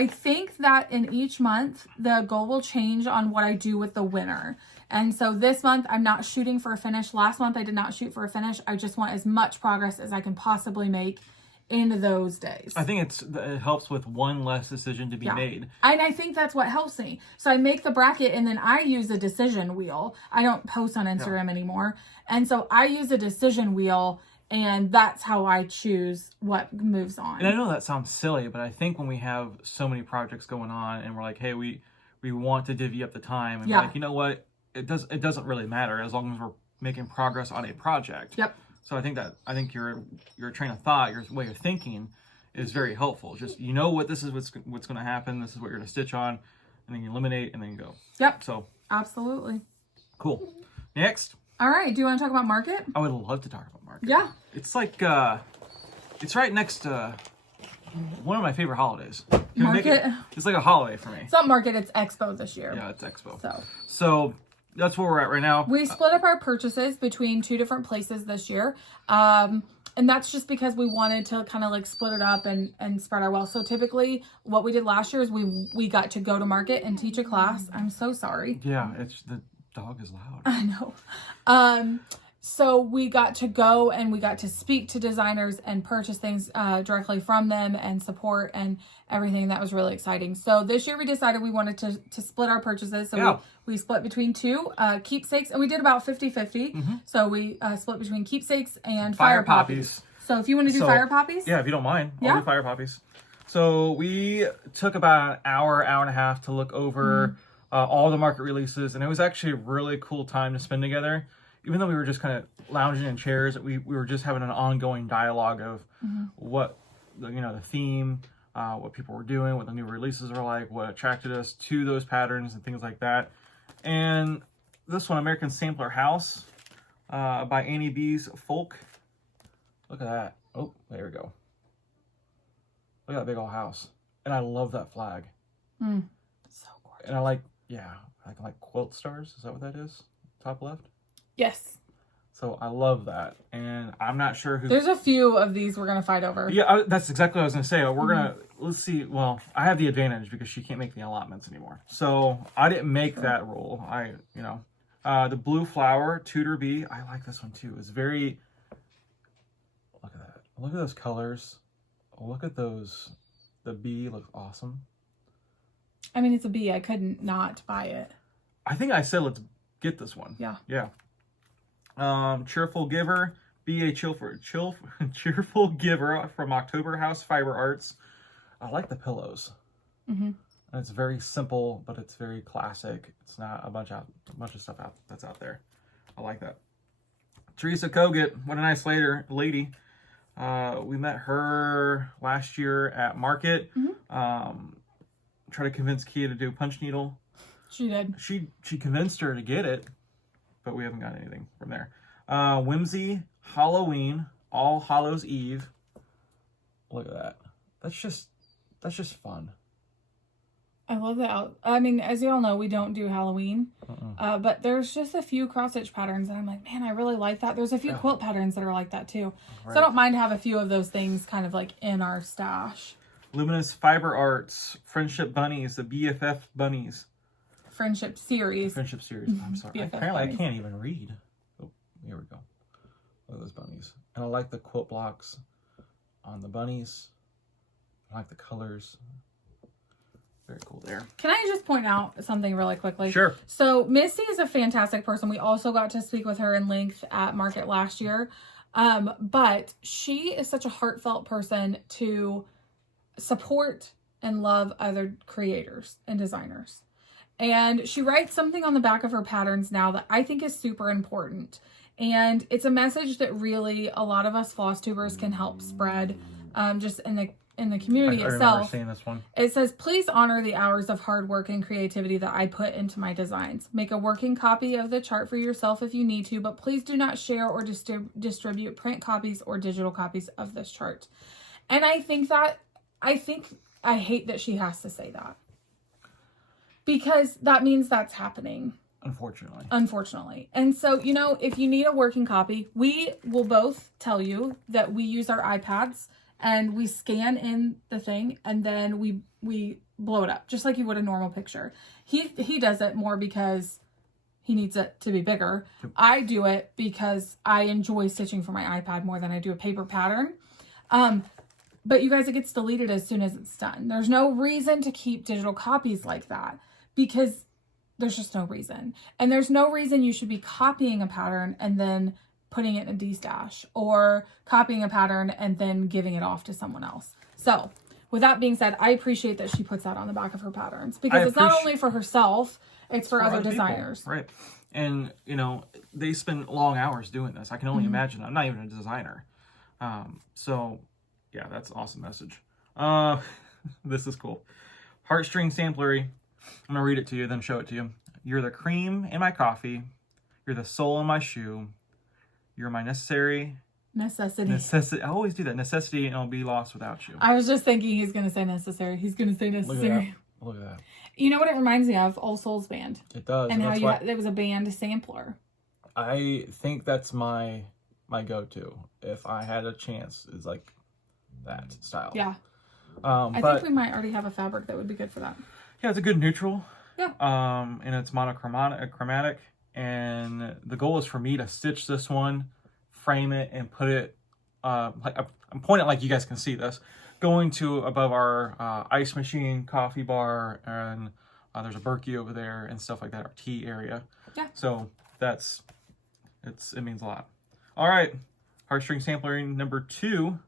think that in each month, the goal will change on what I do with the winner. And so this month, I'm not shooting for a finish. Last month, I did not shoot for a finish. I just want as much progress as I can possibly make in those days. I think it helps with one less decision to be made. And I think that's what helps me. So I make the bracket and then I use a decision wheel. I don't post on Instagram anymore. And so I use a decision wheel, and that's how I choose what moves on. And I know that sounds silly, but I think when we have so many projects going on and we're like, hey, we want to divvy up the time, and we're like, you know what? It doesn't really matter as long as we're making progress on a project. Yep. So I think your train of thought, your way of thinking is very helpful. Just, you know what, this is what's going to happen. This is what you're going to stitch on, and then you eliminate, and then you go. Yep. So absolutely. Cool. Next. All right. Do you want to talk about Market? I would love to talk about Market. Yeah. It's like it's right next to one of my favorite holidays. Market. It's like a holiday for me. It's not Market. It's Expo this year. Yeah, it's Expo. So that's where we're at right now. We split up our purchases between 2 different places this year. And that's just because we wanted to kind of like split it up and spread our wealth. So typically what we did last year is we got to go to Market and teach a class. I'm so sorry. Yeah, the dog is loud. I know. So we got to go and we got to speak to designers and purchase things directly from them and support and everything. That was really exciting. So this year we decided we wanted to split our purchases. So we split between 2 Keepsakes, and we did about 50-50. Mm-hmm. So we split between Keepsakes and Fire Poppies. So if you want to do Fire Poppies? Yeah, if you don't mind, I'll do Fire Poppies. So we took about an hour and a half to look over all the Market releases, and it was actually a really cool time to spend together. Even though we were just kind of lounging in chairs, we were just having an ongoing dialogue of what the theme, what people were doing, what the new releases were like, what attracted us to those patterns and things like that. And this one, American Sampler House by Annie B's Folk. Look at that. Oh, there we go. Look at that big old house. And I love that flag. So gorgeous. And I like quilt stars. Is that what that is? Top left? Yes. So I love that, and I'm not sure who. There's a few of these we're gonna fight over. Yeah, that's exactly what I was gonna say. Let's see. Well, I have the advantage because she can't make the allotments anymore, so I didn't make that rule. The blue flower Tudor bee. I like this one too. It's very. Look at that. Look at those colors. Look at those. The bee looks awesome. I mean, it's a bee. I couldn't not buy it. I think I said let's get this one. Yeah. Yeah. Cheerful Giver, Cheerful Giver from October House Fiber Arts. I like the pillows. Mm-hmm. And it's very simple, but it's very classic. It's not a bunch of stuff that's out there. I like that. Teresa Kogut, what a nice lady. We met her last year at Market. Mm-hmm. Tried to convince Kia to do punch needle. She did. She convinced her to get it, but we haven't got anything from there. Whimsy, Halloween, All Hallows Eve. Look at that. That's just fun. I love that. I mean, as you all know, we don't do Halloween, but there's just a few cross stitch patterns, and I'm like, man, I really like that. There's a few quilt patterns that are like that too. Right. So I don't mind have a few of those things kind of like in our stash. Luminous Fiber Arts, Friendship Bunnies, the BFF Bunnies. Friendship series. I'm sorry. BFF Apparently bunnies. I can't even read. Oh, here we go. Look at those bunnies. And I like the quilt blocks on the bunnies. I like the colors. Very cool there. Can I just point out something really quickly? Sure. So Misty is a fantastic person. We also got to speak with her in length at Market last year. But she is such a heartfelt person to support and love other creators and designers. And she writes something on the back of her patterns now that I think is super important. And it's a message that really a lot of us Flosstubers can help spread, just in the community I remember itself. seeing this one. It says, please honor the hours of hard work and creativity that I put into my designs. Make a working copy of the chart for yourself if you need to, but please do not share or distribute print copies or digital copies of this chart. And I hate that she has to say that, because that means that's happening. Unfortunately. And so, you know, if you need a working copy, we will both tell you that we use our iPads and we scan in the thing and then we blow it up just like you would a normal picture. He does it more because he needs it to be bigger. I do it because I enjoy stitching for my iPad more than I do a paper pattern. But you guys, it gets deleted as soon as it's done. There's no reason to keep digital copies like that, because there's just no reason. And there's no reason you should be copying a pattern and then putting it in a D-stash, or copying a pattern and then giving it off to someone else. So with that being said, I appreciate that she puts that on the back of her patterns, because it's not only for herself, it's for other designers. People. Right. And, you know, they spend long hours doing this. I can only imagine. I'm not even a designer. So, yeah, that's an awesome message. This is cool. Heartstring Samplery. I'm going to read it to you, then show it to you. You're the cream in my coffee. You're the sole in my shoe. You're my necessity. I always do that. Necessity, and I'll be lost without you. I was just thinking he's going to say necessary. He's going to say necessary. Look at that. You know what it reminds me of? All Souls Band. It does. And how it was a band sampler. I think that's my go-to if I had a chance, is like that style. Yeah. I think we might already have a fabric that would be good for that. Yeah, it's a good neutral. Yeah. And it's monochromatic. And the goal is for me to stitch this one, frame it, and put it, like I'm pointing like you guys can see this, going to above our ice machine, coffee bar, and there's a Berkey over there and stuff like that, our tea area. Yeah. So it means a lot. All right, Heartstring Sampler number 2,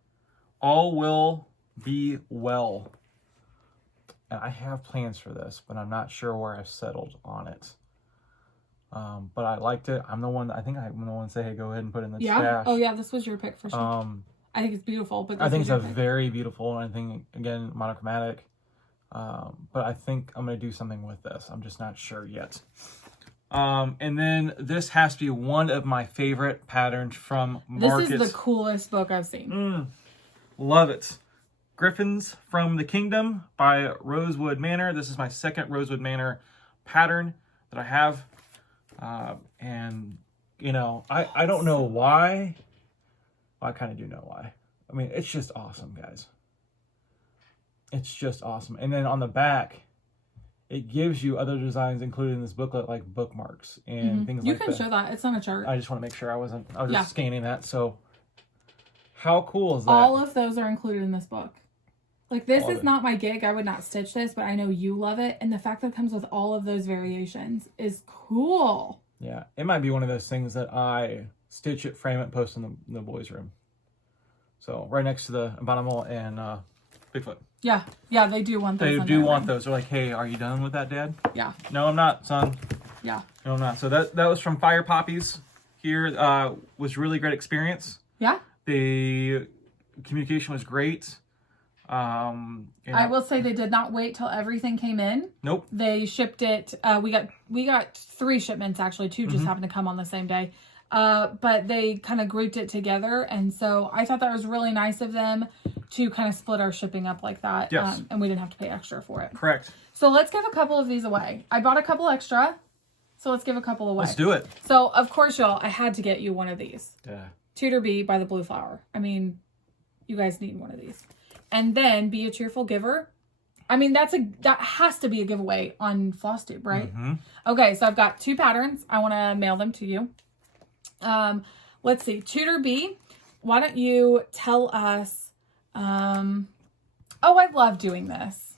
All Will Be Well. And I have plans for this, but I'm not sure where I've settled on it. But I liked it. I'm the one to say, hey, go ahead and put it in the stash. Oh yeah, this was your pick for sure. I think it's beautiful, but I think it's very beautiful, and I think, again, monochromatic. But I think I'm going to do something with this. I'm just not sure yet. And then this has to be one of my favorite patterns from Market. This is the coolest book I've seen. Love it. Griffins from the Kingdom by Rosewood Manor. This is my second Rosewood Manor pattern that I have. And, you know, I don't know why. Well, I kind of do know why. I mean, it's just awesome, guys. It's just awesome. And then on the back, it gives you other designs included in this booklet, like bookmarks and things like that. You can show that. It's on a chart. I just want to make sure I was just scanning that. So how cool is that? All of those are included in this book. Like, this is not my gig. I would not stitch this, but I know you love it. And the fact that it comes with all of those variations is cool. Yeah, it might be one of those things that I stitch it, frame it, post in the boys' room. So right next to the Abominable and Bigfoot. Yeah, they do want those. They do want those. They're like, hey, are you done with that, Dad? Yeah. No, I'm not, son. Yeah. No, I'm not. So that was from Fire Poppies here. Was really great experience. Yeah. The communication was great. I will say they did not wait till everything came in. Nope. They shipped it. We got 3 shipments, actually. 2 just happened to come on the same day. But they kind of grouped it together. And so I thought that was really nice of them to kind of split our shipping up like that. Yes. And we didn't have to pay extra for it. Correct. So let's give a couple of these away. I bought a couple extra. So let's give a couple away. Let's do it. So, of course, y'all, I had to get you one of these. Yeah. Tutor Bee by the Blue Flower. I mean, you guys need one of these. And then Be a Cheerful Giver. I mean, that has to be a giveaway on Flosstube, right? Okay, so I've got 2 patterns. I want to mail them to you. Let's see. Tutor Bee, why don't you tell us... I love doing this.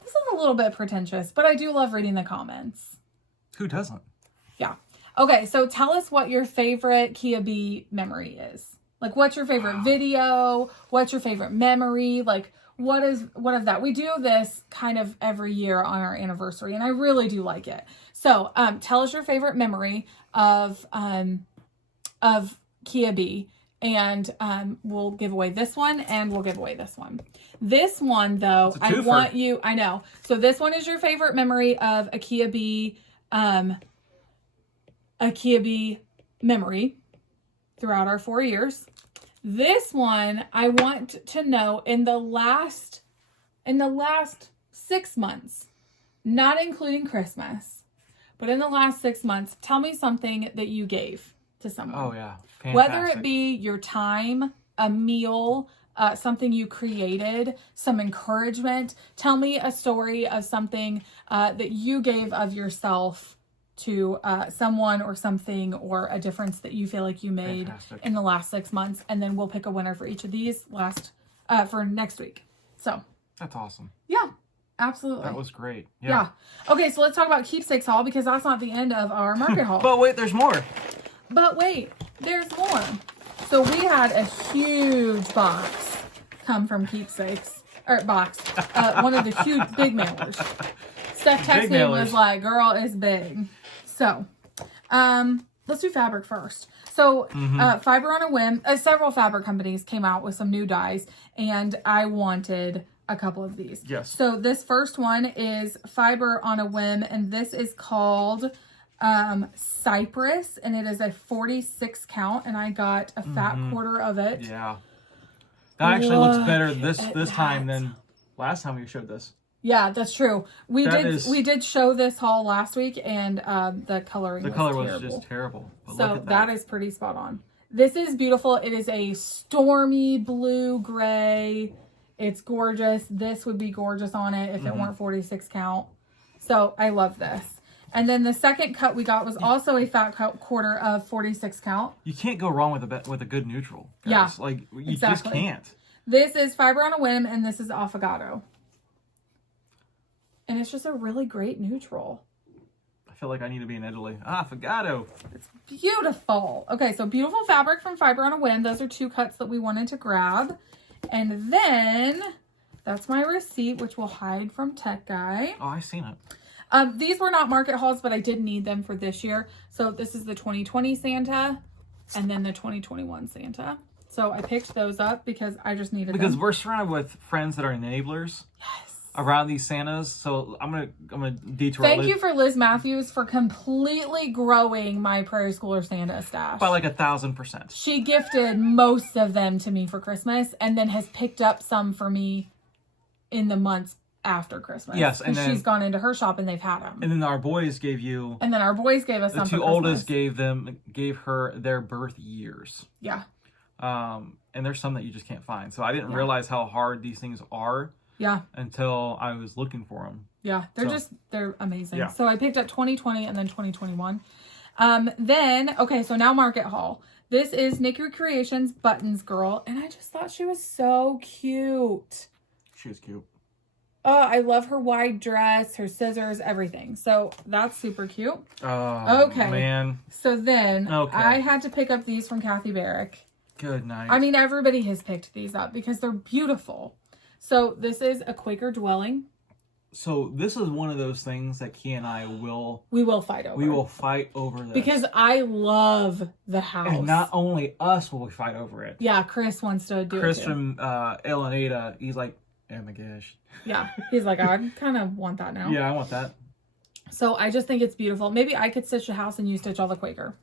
This is a little bit pretentious, but I do love reading the comments. Who doesn't? Yeah. Okay, so tell us what your favorite Kia Bee memory is. Like, what's your favorite video? What's your favorite memory? Like, what of that? We do this kind of every year on our anniversary, and I really do like it. So, tell us your favorite memory of of Kia B. And we'll give away this one, and we'll give away this one. This one, though, I want you... I know. So this one is your favorite memory of a Kia B... a Kia B memory throughout our 4 years. This one, I want to know in the last 6 months, not including Christmas, but in the last 6 months, tell me something that you gave to someone. Oh, yeah. Fantastic. Whether it be your time, a meal, something you created, some encouragement. Tell me a story of something that you gave of yourself to someone or something, or a difference that you feel like you made in the last 6 months. And then we'll pick a winner for each of these for next week. So that's awesome. Yeah, absolutely. That was great. Yeah. Okay, so let's talk about Keepsakes haul, because that's not the end of our market haul. But wait, there's more. But wait, there's more. So we had a huge box come from Keepsakes. Or box. One of the huge big mailers. Steph texted me and was like, girl, it's big. So, let's do fabric first. So, Fiber on a Whim, several fabric companies came out with some new dyes, and I wanted a couple of these. Yes. So, this first one is Fiber on a Whim, and this is called Cypress, and it is a 46 count, and I got a fat quarter of it. Yeah. That actually looks better this time than last time we showed this. Yeah, that's true. We did show this haul last week, and the color was just terrible. But so look at that is pretty spot on. This is beautiful. It is a stormy blue gray. It's gorgeous. This would be gorgeous on it if it weren't 46 count. So I love this. And then the second cut we got was also a fat quarter of 46 count. You can't go wrong with a good neutral, guys. Yeah, like you just can't. This is Fiber on a Whim, and this is Affogato. And it's just a really great neutral. I feel like I need to be in Italy. Affogato. It's beautiful. Okay, so beautiful fabric from Fiber on a Whim. Those are 2 cuts that we wanted to grab. And then that's my receipt, which we'll hide from Tech Guy. Oh, I've seen it. These were not market hauls, but I did need them for this year. So this is the 2020 Santa and then the 2021 Santa. So I picked those up because I just needed them. Because we're surrounded with friends that are enablers. Yes. Around these Santas. So I'm gonna detour. Thank you for Liz Mathews for completely growing my Prairie Schooler Santa stash. By like 1,000%. She gifted most of them to me for Christmas, and then has picked up some for me in the months after Christmas. Yes, and then she's gone into her shop and they've had them. And then our boys gave you. And then our boys gave us some. The 2 oldest gave her their birth years. Yeah. And there's some that you just can't find. So I didn't realize how hard these things are. Yeah. Until I was looking for them. Yeah, they're amazing. Yeah. So I picked up 2020 and then 2021. So now market haul. This is Nikki Creations Buttons Girl, and I just thought she was so cute. She is cute. Oh, I love her wide dress, her scissors, everything. So that's super cute. Oh, okay. Man. So then I had to pick up these from Kathy Barrick. Good night. I mean, everybody has picked these up because they're beautiful. So this is a Quaker Dwelling. So this is one of those things that Key and I will... We will fight over. We will fight over this. Because I love the house. And not only us will we fight over it. Yeah, Chris wants to do Chris it too. from El and Ada, he's like, oh my gosh. Yeah, he's like, I kind of want that now. Yeah, I want that. So I just think it's beautiful. Maybe I could stitch the house and you stitch all the Quaker.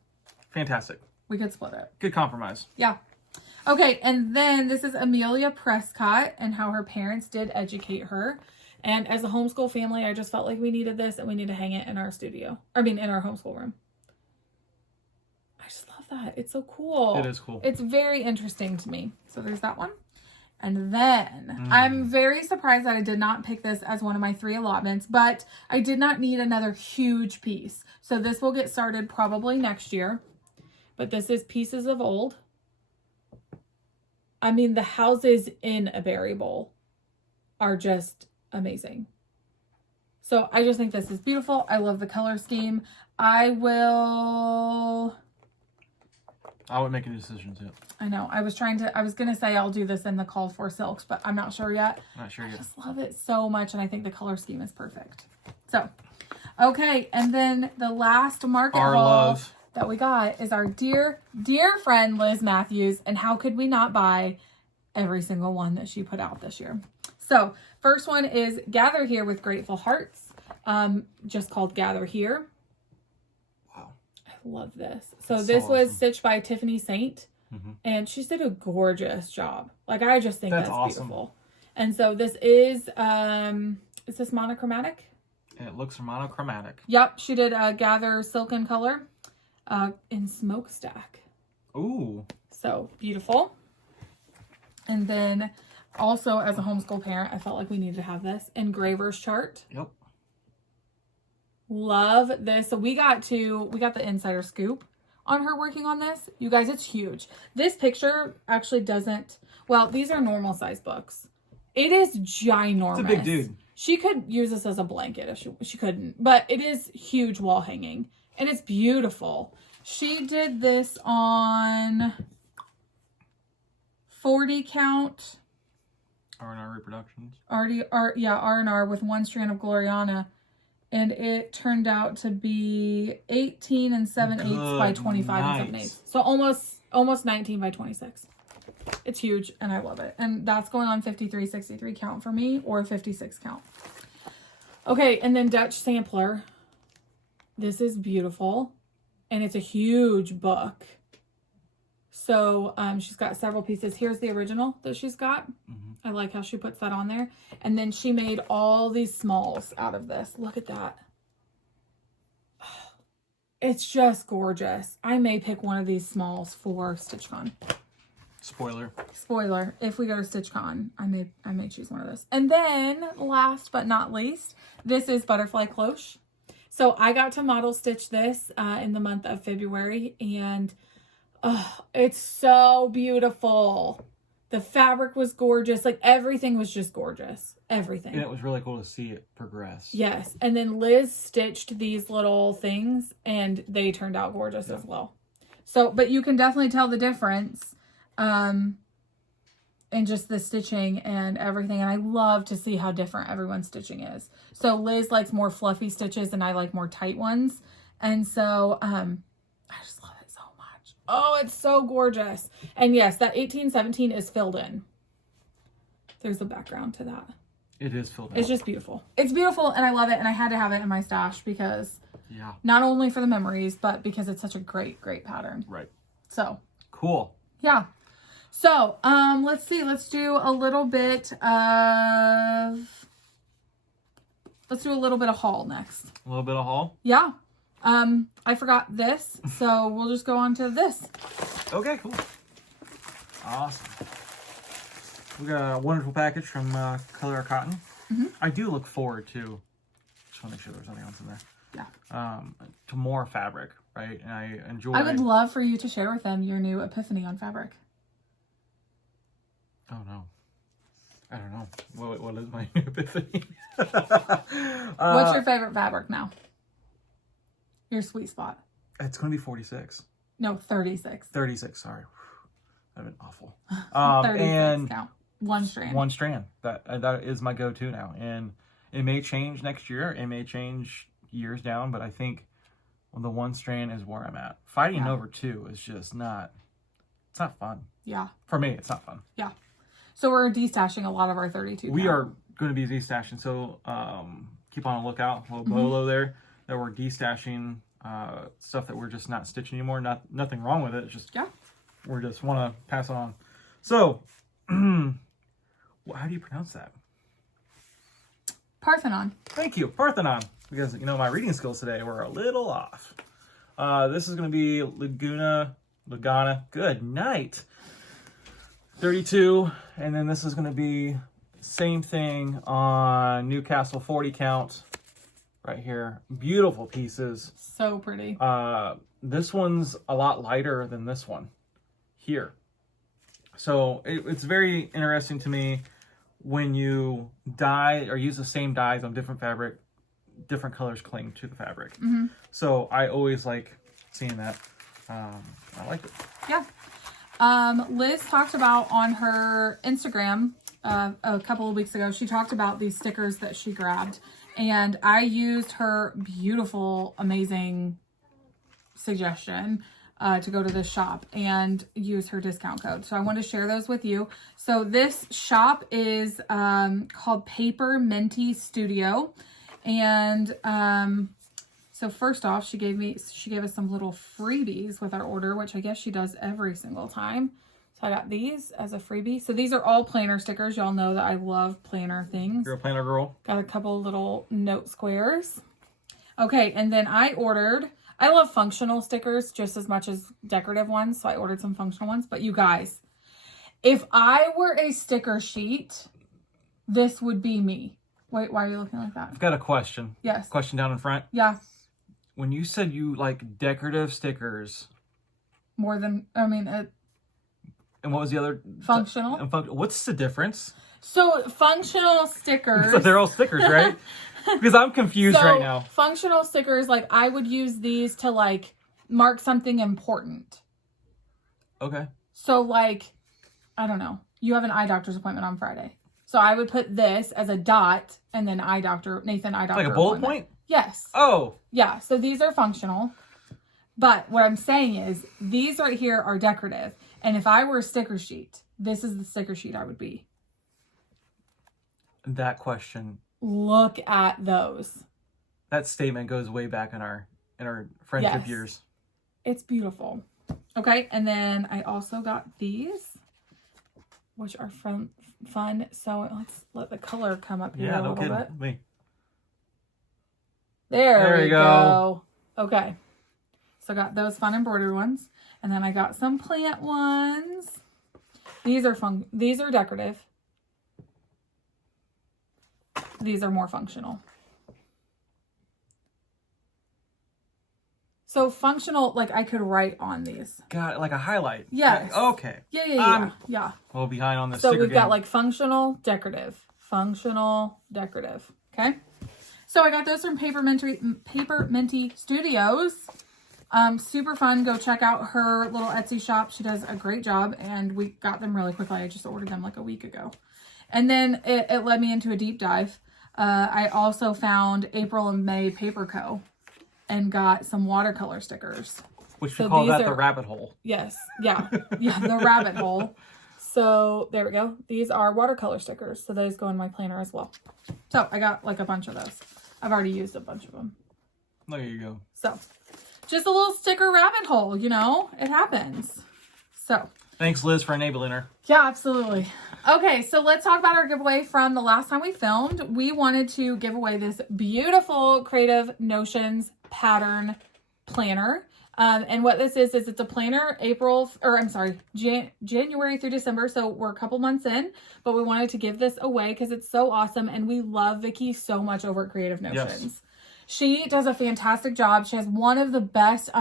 Fantastic. We could split it. Good compromise. Yeah. Okay, and then this is Amelia Prescott and how her parents did educate her. And as a homeschool family, I just felt like we needed this and we need to hang it in our studio. In our homeschool room. I just love that. It's so cool. It is cool. It's very interesting to me. So there's that one. And then I'm very surprised that I did not pick this as one of my 3 allotments, but I did not need another huge piece. So this will get started probably next year. But this is Pieces of Old. I mean, the houses in a berry bowl are just amazing. So I just think this is beautiful. I love the color scheme. I wouldn't make any decisions yet. I know. I was going to say I'll do this in the called for silks, but I'm not sure yet. Not sure yet. I just love it so much, and I think the color scheme is perfect. So, okay. And then the last market haul that we got is our dear, dear friend Liz Mathews. And how could we not buy every single one that she put out this year? So first one is Gather Here with Grateful Hearts, just called Gather Here. Wow. I love this. So That's this so was awesome. stitched by Tiffany Saint, and she did a gorgeous job. Like, I just think that's awesome. beautiful. And so this is this monochromatic? It looks monochromatic. Yep, she did a Gather Silken Color in Smokestack. Ooh. So beautiful. And then also, as a homeschool parent, I felt like we needed to have this Engraver's Chart. Yep. Love this. So we got the insider scoop on her working on this. You guys, it's huge. This picture actually doesn't, well, these are normal size books. It is ginormous. It's a big dude. She could use this as a blanket if she couldn't, but it is huge wall hanging and it's beautiful. She did this on 40 count. R&R reproductions. R&R with one strand of Gloriana. And it turned out to be 18 and 7/8 by 25 and 7/8. So almost 19 by 26. It's huge and I love it. And that's going on 53-63 count for me, or 56 count. Okay, and then Dutch Sampler. This is beautiful. And it's a huge book. So she's got several pieces. Here's the original that she's got. I like how she puts that on there. And then she made all these smalls out of this. Look at that. It's just gorgeous. I may pick one of these smalls for StitchCon. Spoiler. If we go to StitchCon, I may choose one of those. And then last but not least, this is Butterfly Cloche. So I got to model stitch this in the month of February, and it's so beautiful. The fabric was gorgeous. Like, everything was just gorgeous. Everything. And it was really cool to see it progress. Yes. And then Liz stitched these little things and they turned out gorgeous as well. So, but you can definitely tell the difference in just the stitching and everything. And I love to see how different everyone's stitching is. So Liz likes more fluffy stitches and I like more tight ones. And so, I just love it so much. Oh, it's so gorgeous. And yes, that 1817 is filled in. There's a background to that. It is filled in. It's just beautiful. It's beautiful and I love it. And I had to have it in my stash because not only for the memories, but because it's such a great, great pattern. Right. So. Cool. Yeah. So, let's see. Let's do a little bit of haul next. A little bit of haul? Yeah. I forgot this, so we'll just go on to this. Okay, cool. Awesome. We got a wonderful package from Color Cotton. I do look forward to, just want to make sure there's nothing else in there. Yeah. To more fabric, right? And I enjoy. I would love for you to share with them your new epiphany on fabric. Oh no. I don't know. What is my new epiphany? What's your favorite fabric now? Your sweet spot. It's going to be 46. No, 36. 36, sorry. That'd been awful. 36 and count. One strand. One strand. That is my go-to now. And it may change next year. It may change years down, but I think the one strand is where I'm at. Fighting over two is just not, it's not fun. Yeah. For me, it's not fun. Yeah. So we're destashing a lot of our 32 We count. are going to be destashing, so keep on a lookout. A little bolo there that we're destashing stuff that we're just not stitching anymore. Nothing wrong with it. It's just we just want to pass it on. So, how do you pronounce that? Parthenon. Thank you, Parthenon. Because my reading skills today were a little off. This is going to be Lagana. Good night. 32, and then this is going to be same thing on Newcastle 40 count right here. Beautiful pieces. So pretty. This one's a lot lighter than this one here. So it's very interesting to me when you dye or use the same dyes on different fabric, different colors cling to the fabric. So I always like seeing that. I like it. Yeah. Liz talked about on her Instagram a couple of weeks ago, she talked about these stickers that she grabbed, and I used her beautiful, amazing suggestion to go to this shop and use her discount code. So I want to share those with you. So this shop is called Paper Minty Studio. And so first off, she gave us some little freebies with our order, which I guess she does every single time. So I got these as a freebie. So these are all planner stickers. Y'all know that I love planner things. You're a planner girl. Got a couple little note squares. Okay, and then I love functional stickers just as much as decorative ones. So I ordered some functional ones. But you guys, if I were a sticker sheet, this would be me. Wait, why are you looking like that? I've got a question. Yes. Question down in front. Yeah. When you said you like decorative stickers. More than, And what was the other? functional. What's the difference? So functional stickers. So they're all stickers, right? Because I'm confused right now. Functional stickers, like I would use these to like mark something important. Okay. So like, I don't know. You have an eye doctor's appointment on Friday. So I would put this as a dot and then Nathan eye doctor. Like a bullet point? Yes. Oh. Yeah. So these are functional. But what I'm saying is these right here are decorative. And if I were a sticker sheet, this is the sticker sheet I would be. That question. Look at those. That statement goes way back in our friendship years. It's beautiful. Okay, and then I also got these, which are fun. So let's let the color come up here a little bit. Me. There we go. Okay, so I got those fun embroidered ones, and then I got some plant ones. These are fun. These are decorative. These are more functional. So functional, like I could write on these. Got like a highlight. Yes. Okay. Yeah. A little behind on this. So we've got like functional, decorative. Okay. So I got those from Paper Minty Studios. Super fun. Go check out her little Etsy shop. She does a great job, and we got them really quickly. I just ordered them like a week ago. And then it led me into a deep dive. I also found April and May Paper Co. and got some watercolor stickers. Which we call that the rabbit hole. Yes. Yeah. Yeah, the rabbit hole. So there we go. These are watercolor stickers. So those go in my planner as well. So I got like a bunch of those. I've already used a bunch of them. There you go. So just a little sticker rabbit hole, you know, it happens. So thanks, Liz, for enabling her. yeah, absolutely. Okay, so let's talk about our giveaway from the last time we filmed. We wanted to give away this beautiful Creative Notions pattern planner. And what this is it's a planner January through December. So we're a couple months in, but we wanted to give this away because it's so awesome. And we love Vicky so much over at Creative Notions. Yes. She does a fantastic job. She has one of the best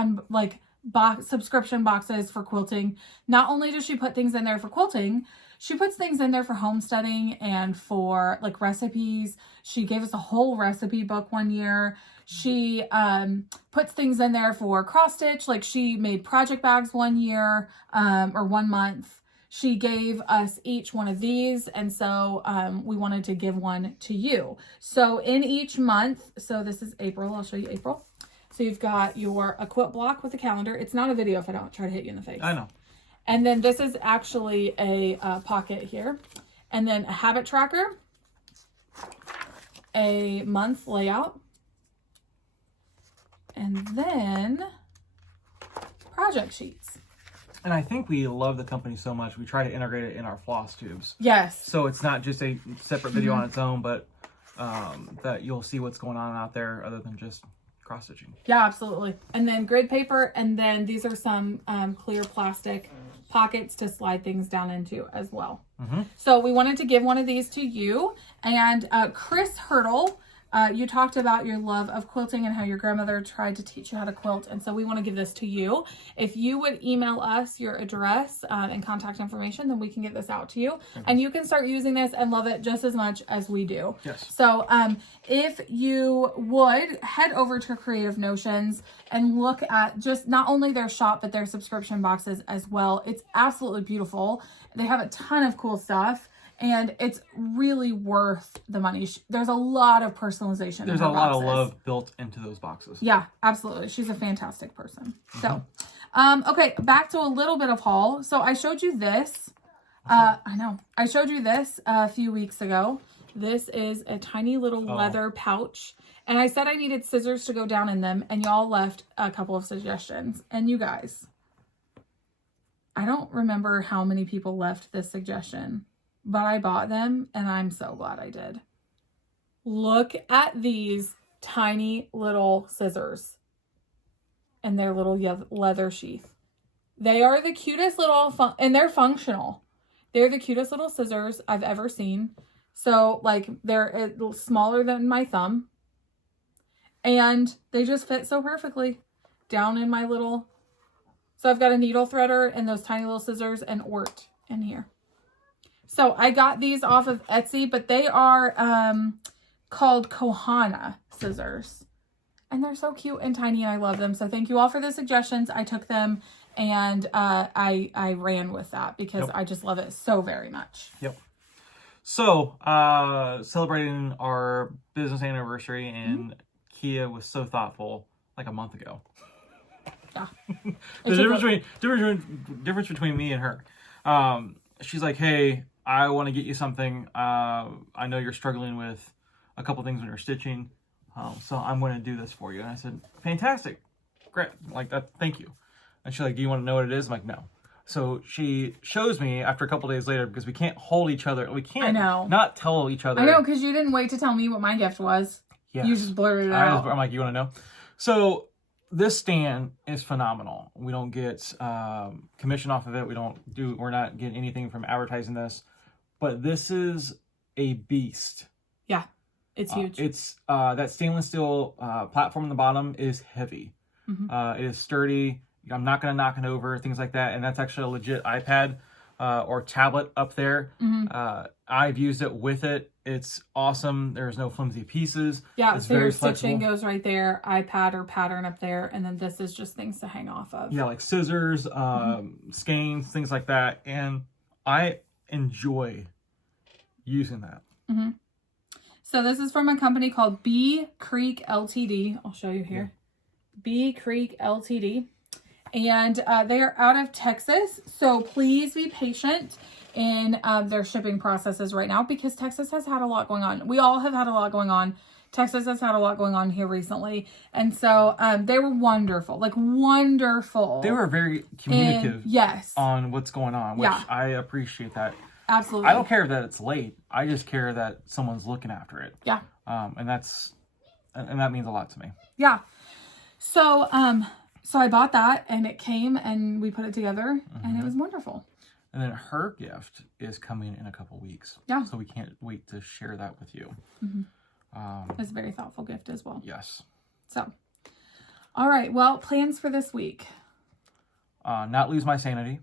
subscription boxes for quilting. Not only does she put things in there for quilting, she puts things in there for homesteading and for like recipes. She gave us a whole recipe book one year. She puts things in there for cross stitch. Like she made project bags one year or 1 month. She gave us each one of these. And so we wanted to give one to you. So in each month, so this is April. I'll show you April. So you've got a quilt block with a calendar. It's not a video if I don't try to hit you in the face. I know. And then this is actually a pocket here. And then a habit tracker, a month layout, and then project sheets. And I think we love the company so much, we try to integrate it in our Flosstubes. Yes. So it's not just a separate video on its own, but that you'll see what's going on out there other than just cross-stitching. Yeah, absolutely. And then grid paper, and then these are some clear plastic pockets to slide things down into as well. Mm-hmm. So we wanted to give one of these to you. And Chris Hurdle, you talked about your love of quilting and how your grandmother tried to teach you how to quilt. And so we want to give this to you. If you would email us your address and contact information, then we can get this out to you. Mm-hmm. And you can start using this and love it just as much as we do. Yes. So if you would head over to Creative Notions and look at just not only their shop, but their subscription boxes as well. It's absolutely beautiful. They have a ton of cool stuff. And it's really worth the money. There's a lot of personalization. There's in her a lot of boxes. love built into those boxes. Yeah, absolutely. She's a fantastic person. So, okay, back to a little bit of haul. So I showed you this. I know. I showed you this a few weeks ago. This is a tiny little leather pouch. And I said I needed scissors to go down in them. And y'all left a couple of suggestions. And you guys, I don't remember how many people left this suggestion. But I bought them, and I'm so glad I did. Look at these tiny little scissors and their little leather sheath. They are the cutest little, and they're functional. They're the cutest little scissors I've ever seen. So, like, they're smaller than my thumb. And they just fit so perfectly down in my little... So I've got a needle threader and those tiny little scissors and Ort in here. So I got these off of Etsy, but they are called Kohana scissors. And they're so cute and tiny, and I love them. So thank you all for the suggestions. I took them, and I ran with that because I just love it so very much. Yep. So, celebrating our business anniversary, and Kia was so thoughtful like a month ago. Yeah. The difference between me and her. She's like, hey, I want to get you something. I know you're struggling with a couple things when you're stitching. So I'm going to do this for you. And I said, fantastic. Great. Like that. Thank you. And she's like, do you want to know what it is? I'm like, no. So she shows me after a couple days later, because we can't hold each other. We can't not tell each other. I know, because you didn't wait to tell me what my gift was. Yes. You just blurted it out. I'm like, you want to know? So this stand is phenomenal. We don't get commission off of it. We're not getting anything from advertising this. But this is a beast. Yeah, it's huge. It's that stainless steel platform on the bottom is heavy. It is sturdy. I'm not going to knock it over, things like that. And that's actually a legit iPad or tablet up there. I've used it with it. It's awesome. There's no flimsy pieces. Yeah, it's so very your flexible. stitching goes right there, iPad or pattern up there, and then this is just things to hang off of. Yeah, like scissors, skeins, things like that. And I enjoy using that. So this is from a company called Bee Creek Ltd. I'll show you here. Bee Creek Ltd. And they are out of Texas. So please be patient in their shipping processes right now, because Texas has had a lot going on. We all have had a lot going on. Texas has had a lot going on here recently. And so they were wonderful, like wonderful. They were very communicative yes. on what's going on, which I appreciate that. Absolutely. I don't care that it's late. I just care that someone's looking after it. Yeah. And that means a lot to me. Yeah. So, so I bought that, and it came, and we put it together, and it was wonderful. And then her gift is coming in a couple weeks. Yeah. So we can't wait to share that with you. It's a very thoughtful gift as well. Yes. So, all right. Well, plans for this week. Not lose my sanity.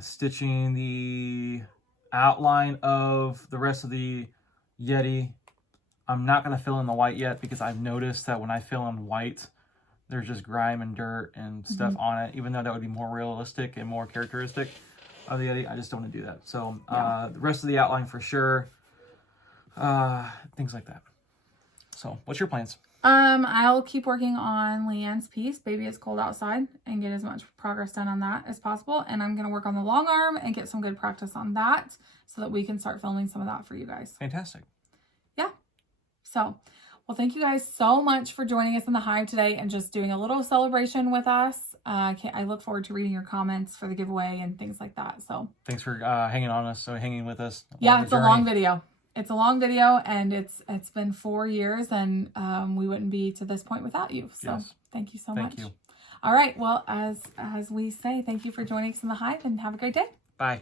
Stitching the outline of the rest of the Yeti. I'm not going to fill in the white yet, because I've noticed that when I fill in white, there's just grime and dirt and stuff on it, even though that would be more realistic and more characteristic of the Yeti. I just don't want to do that. So the rest of the outline for sure. Things like that. So what's your plans? I'll keep working on Leanne's piece, Baby It's Cold Outside, and get as much progress done on that as possible. And I'm going to work on the long arm and get some good practice on that so that we can start filming some of that for you guys. Fantastic. Yeah. So, well, thank you guys so much for joining us in the Hive today and just doing a little celebration with us. I look forward to reading your comments for the giveaway and things like that. So thanks for hanging with us. Yeah, it's a long video. It's a long video, and it's been 4 years, and we wouldn't be to this point without you. So thank you so much. Thank you. All right. Well, as we say, thank you for joining us in the Hive, and have a great day. Bye.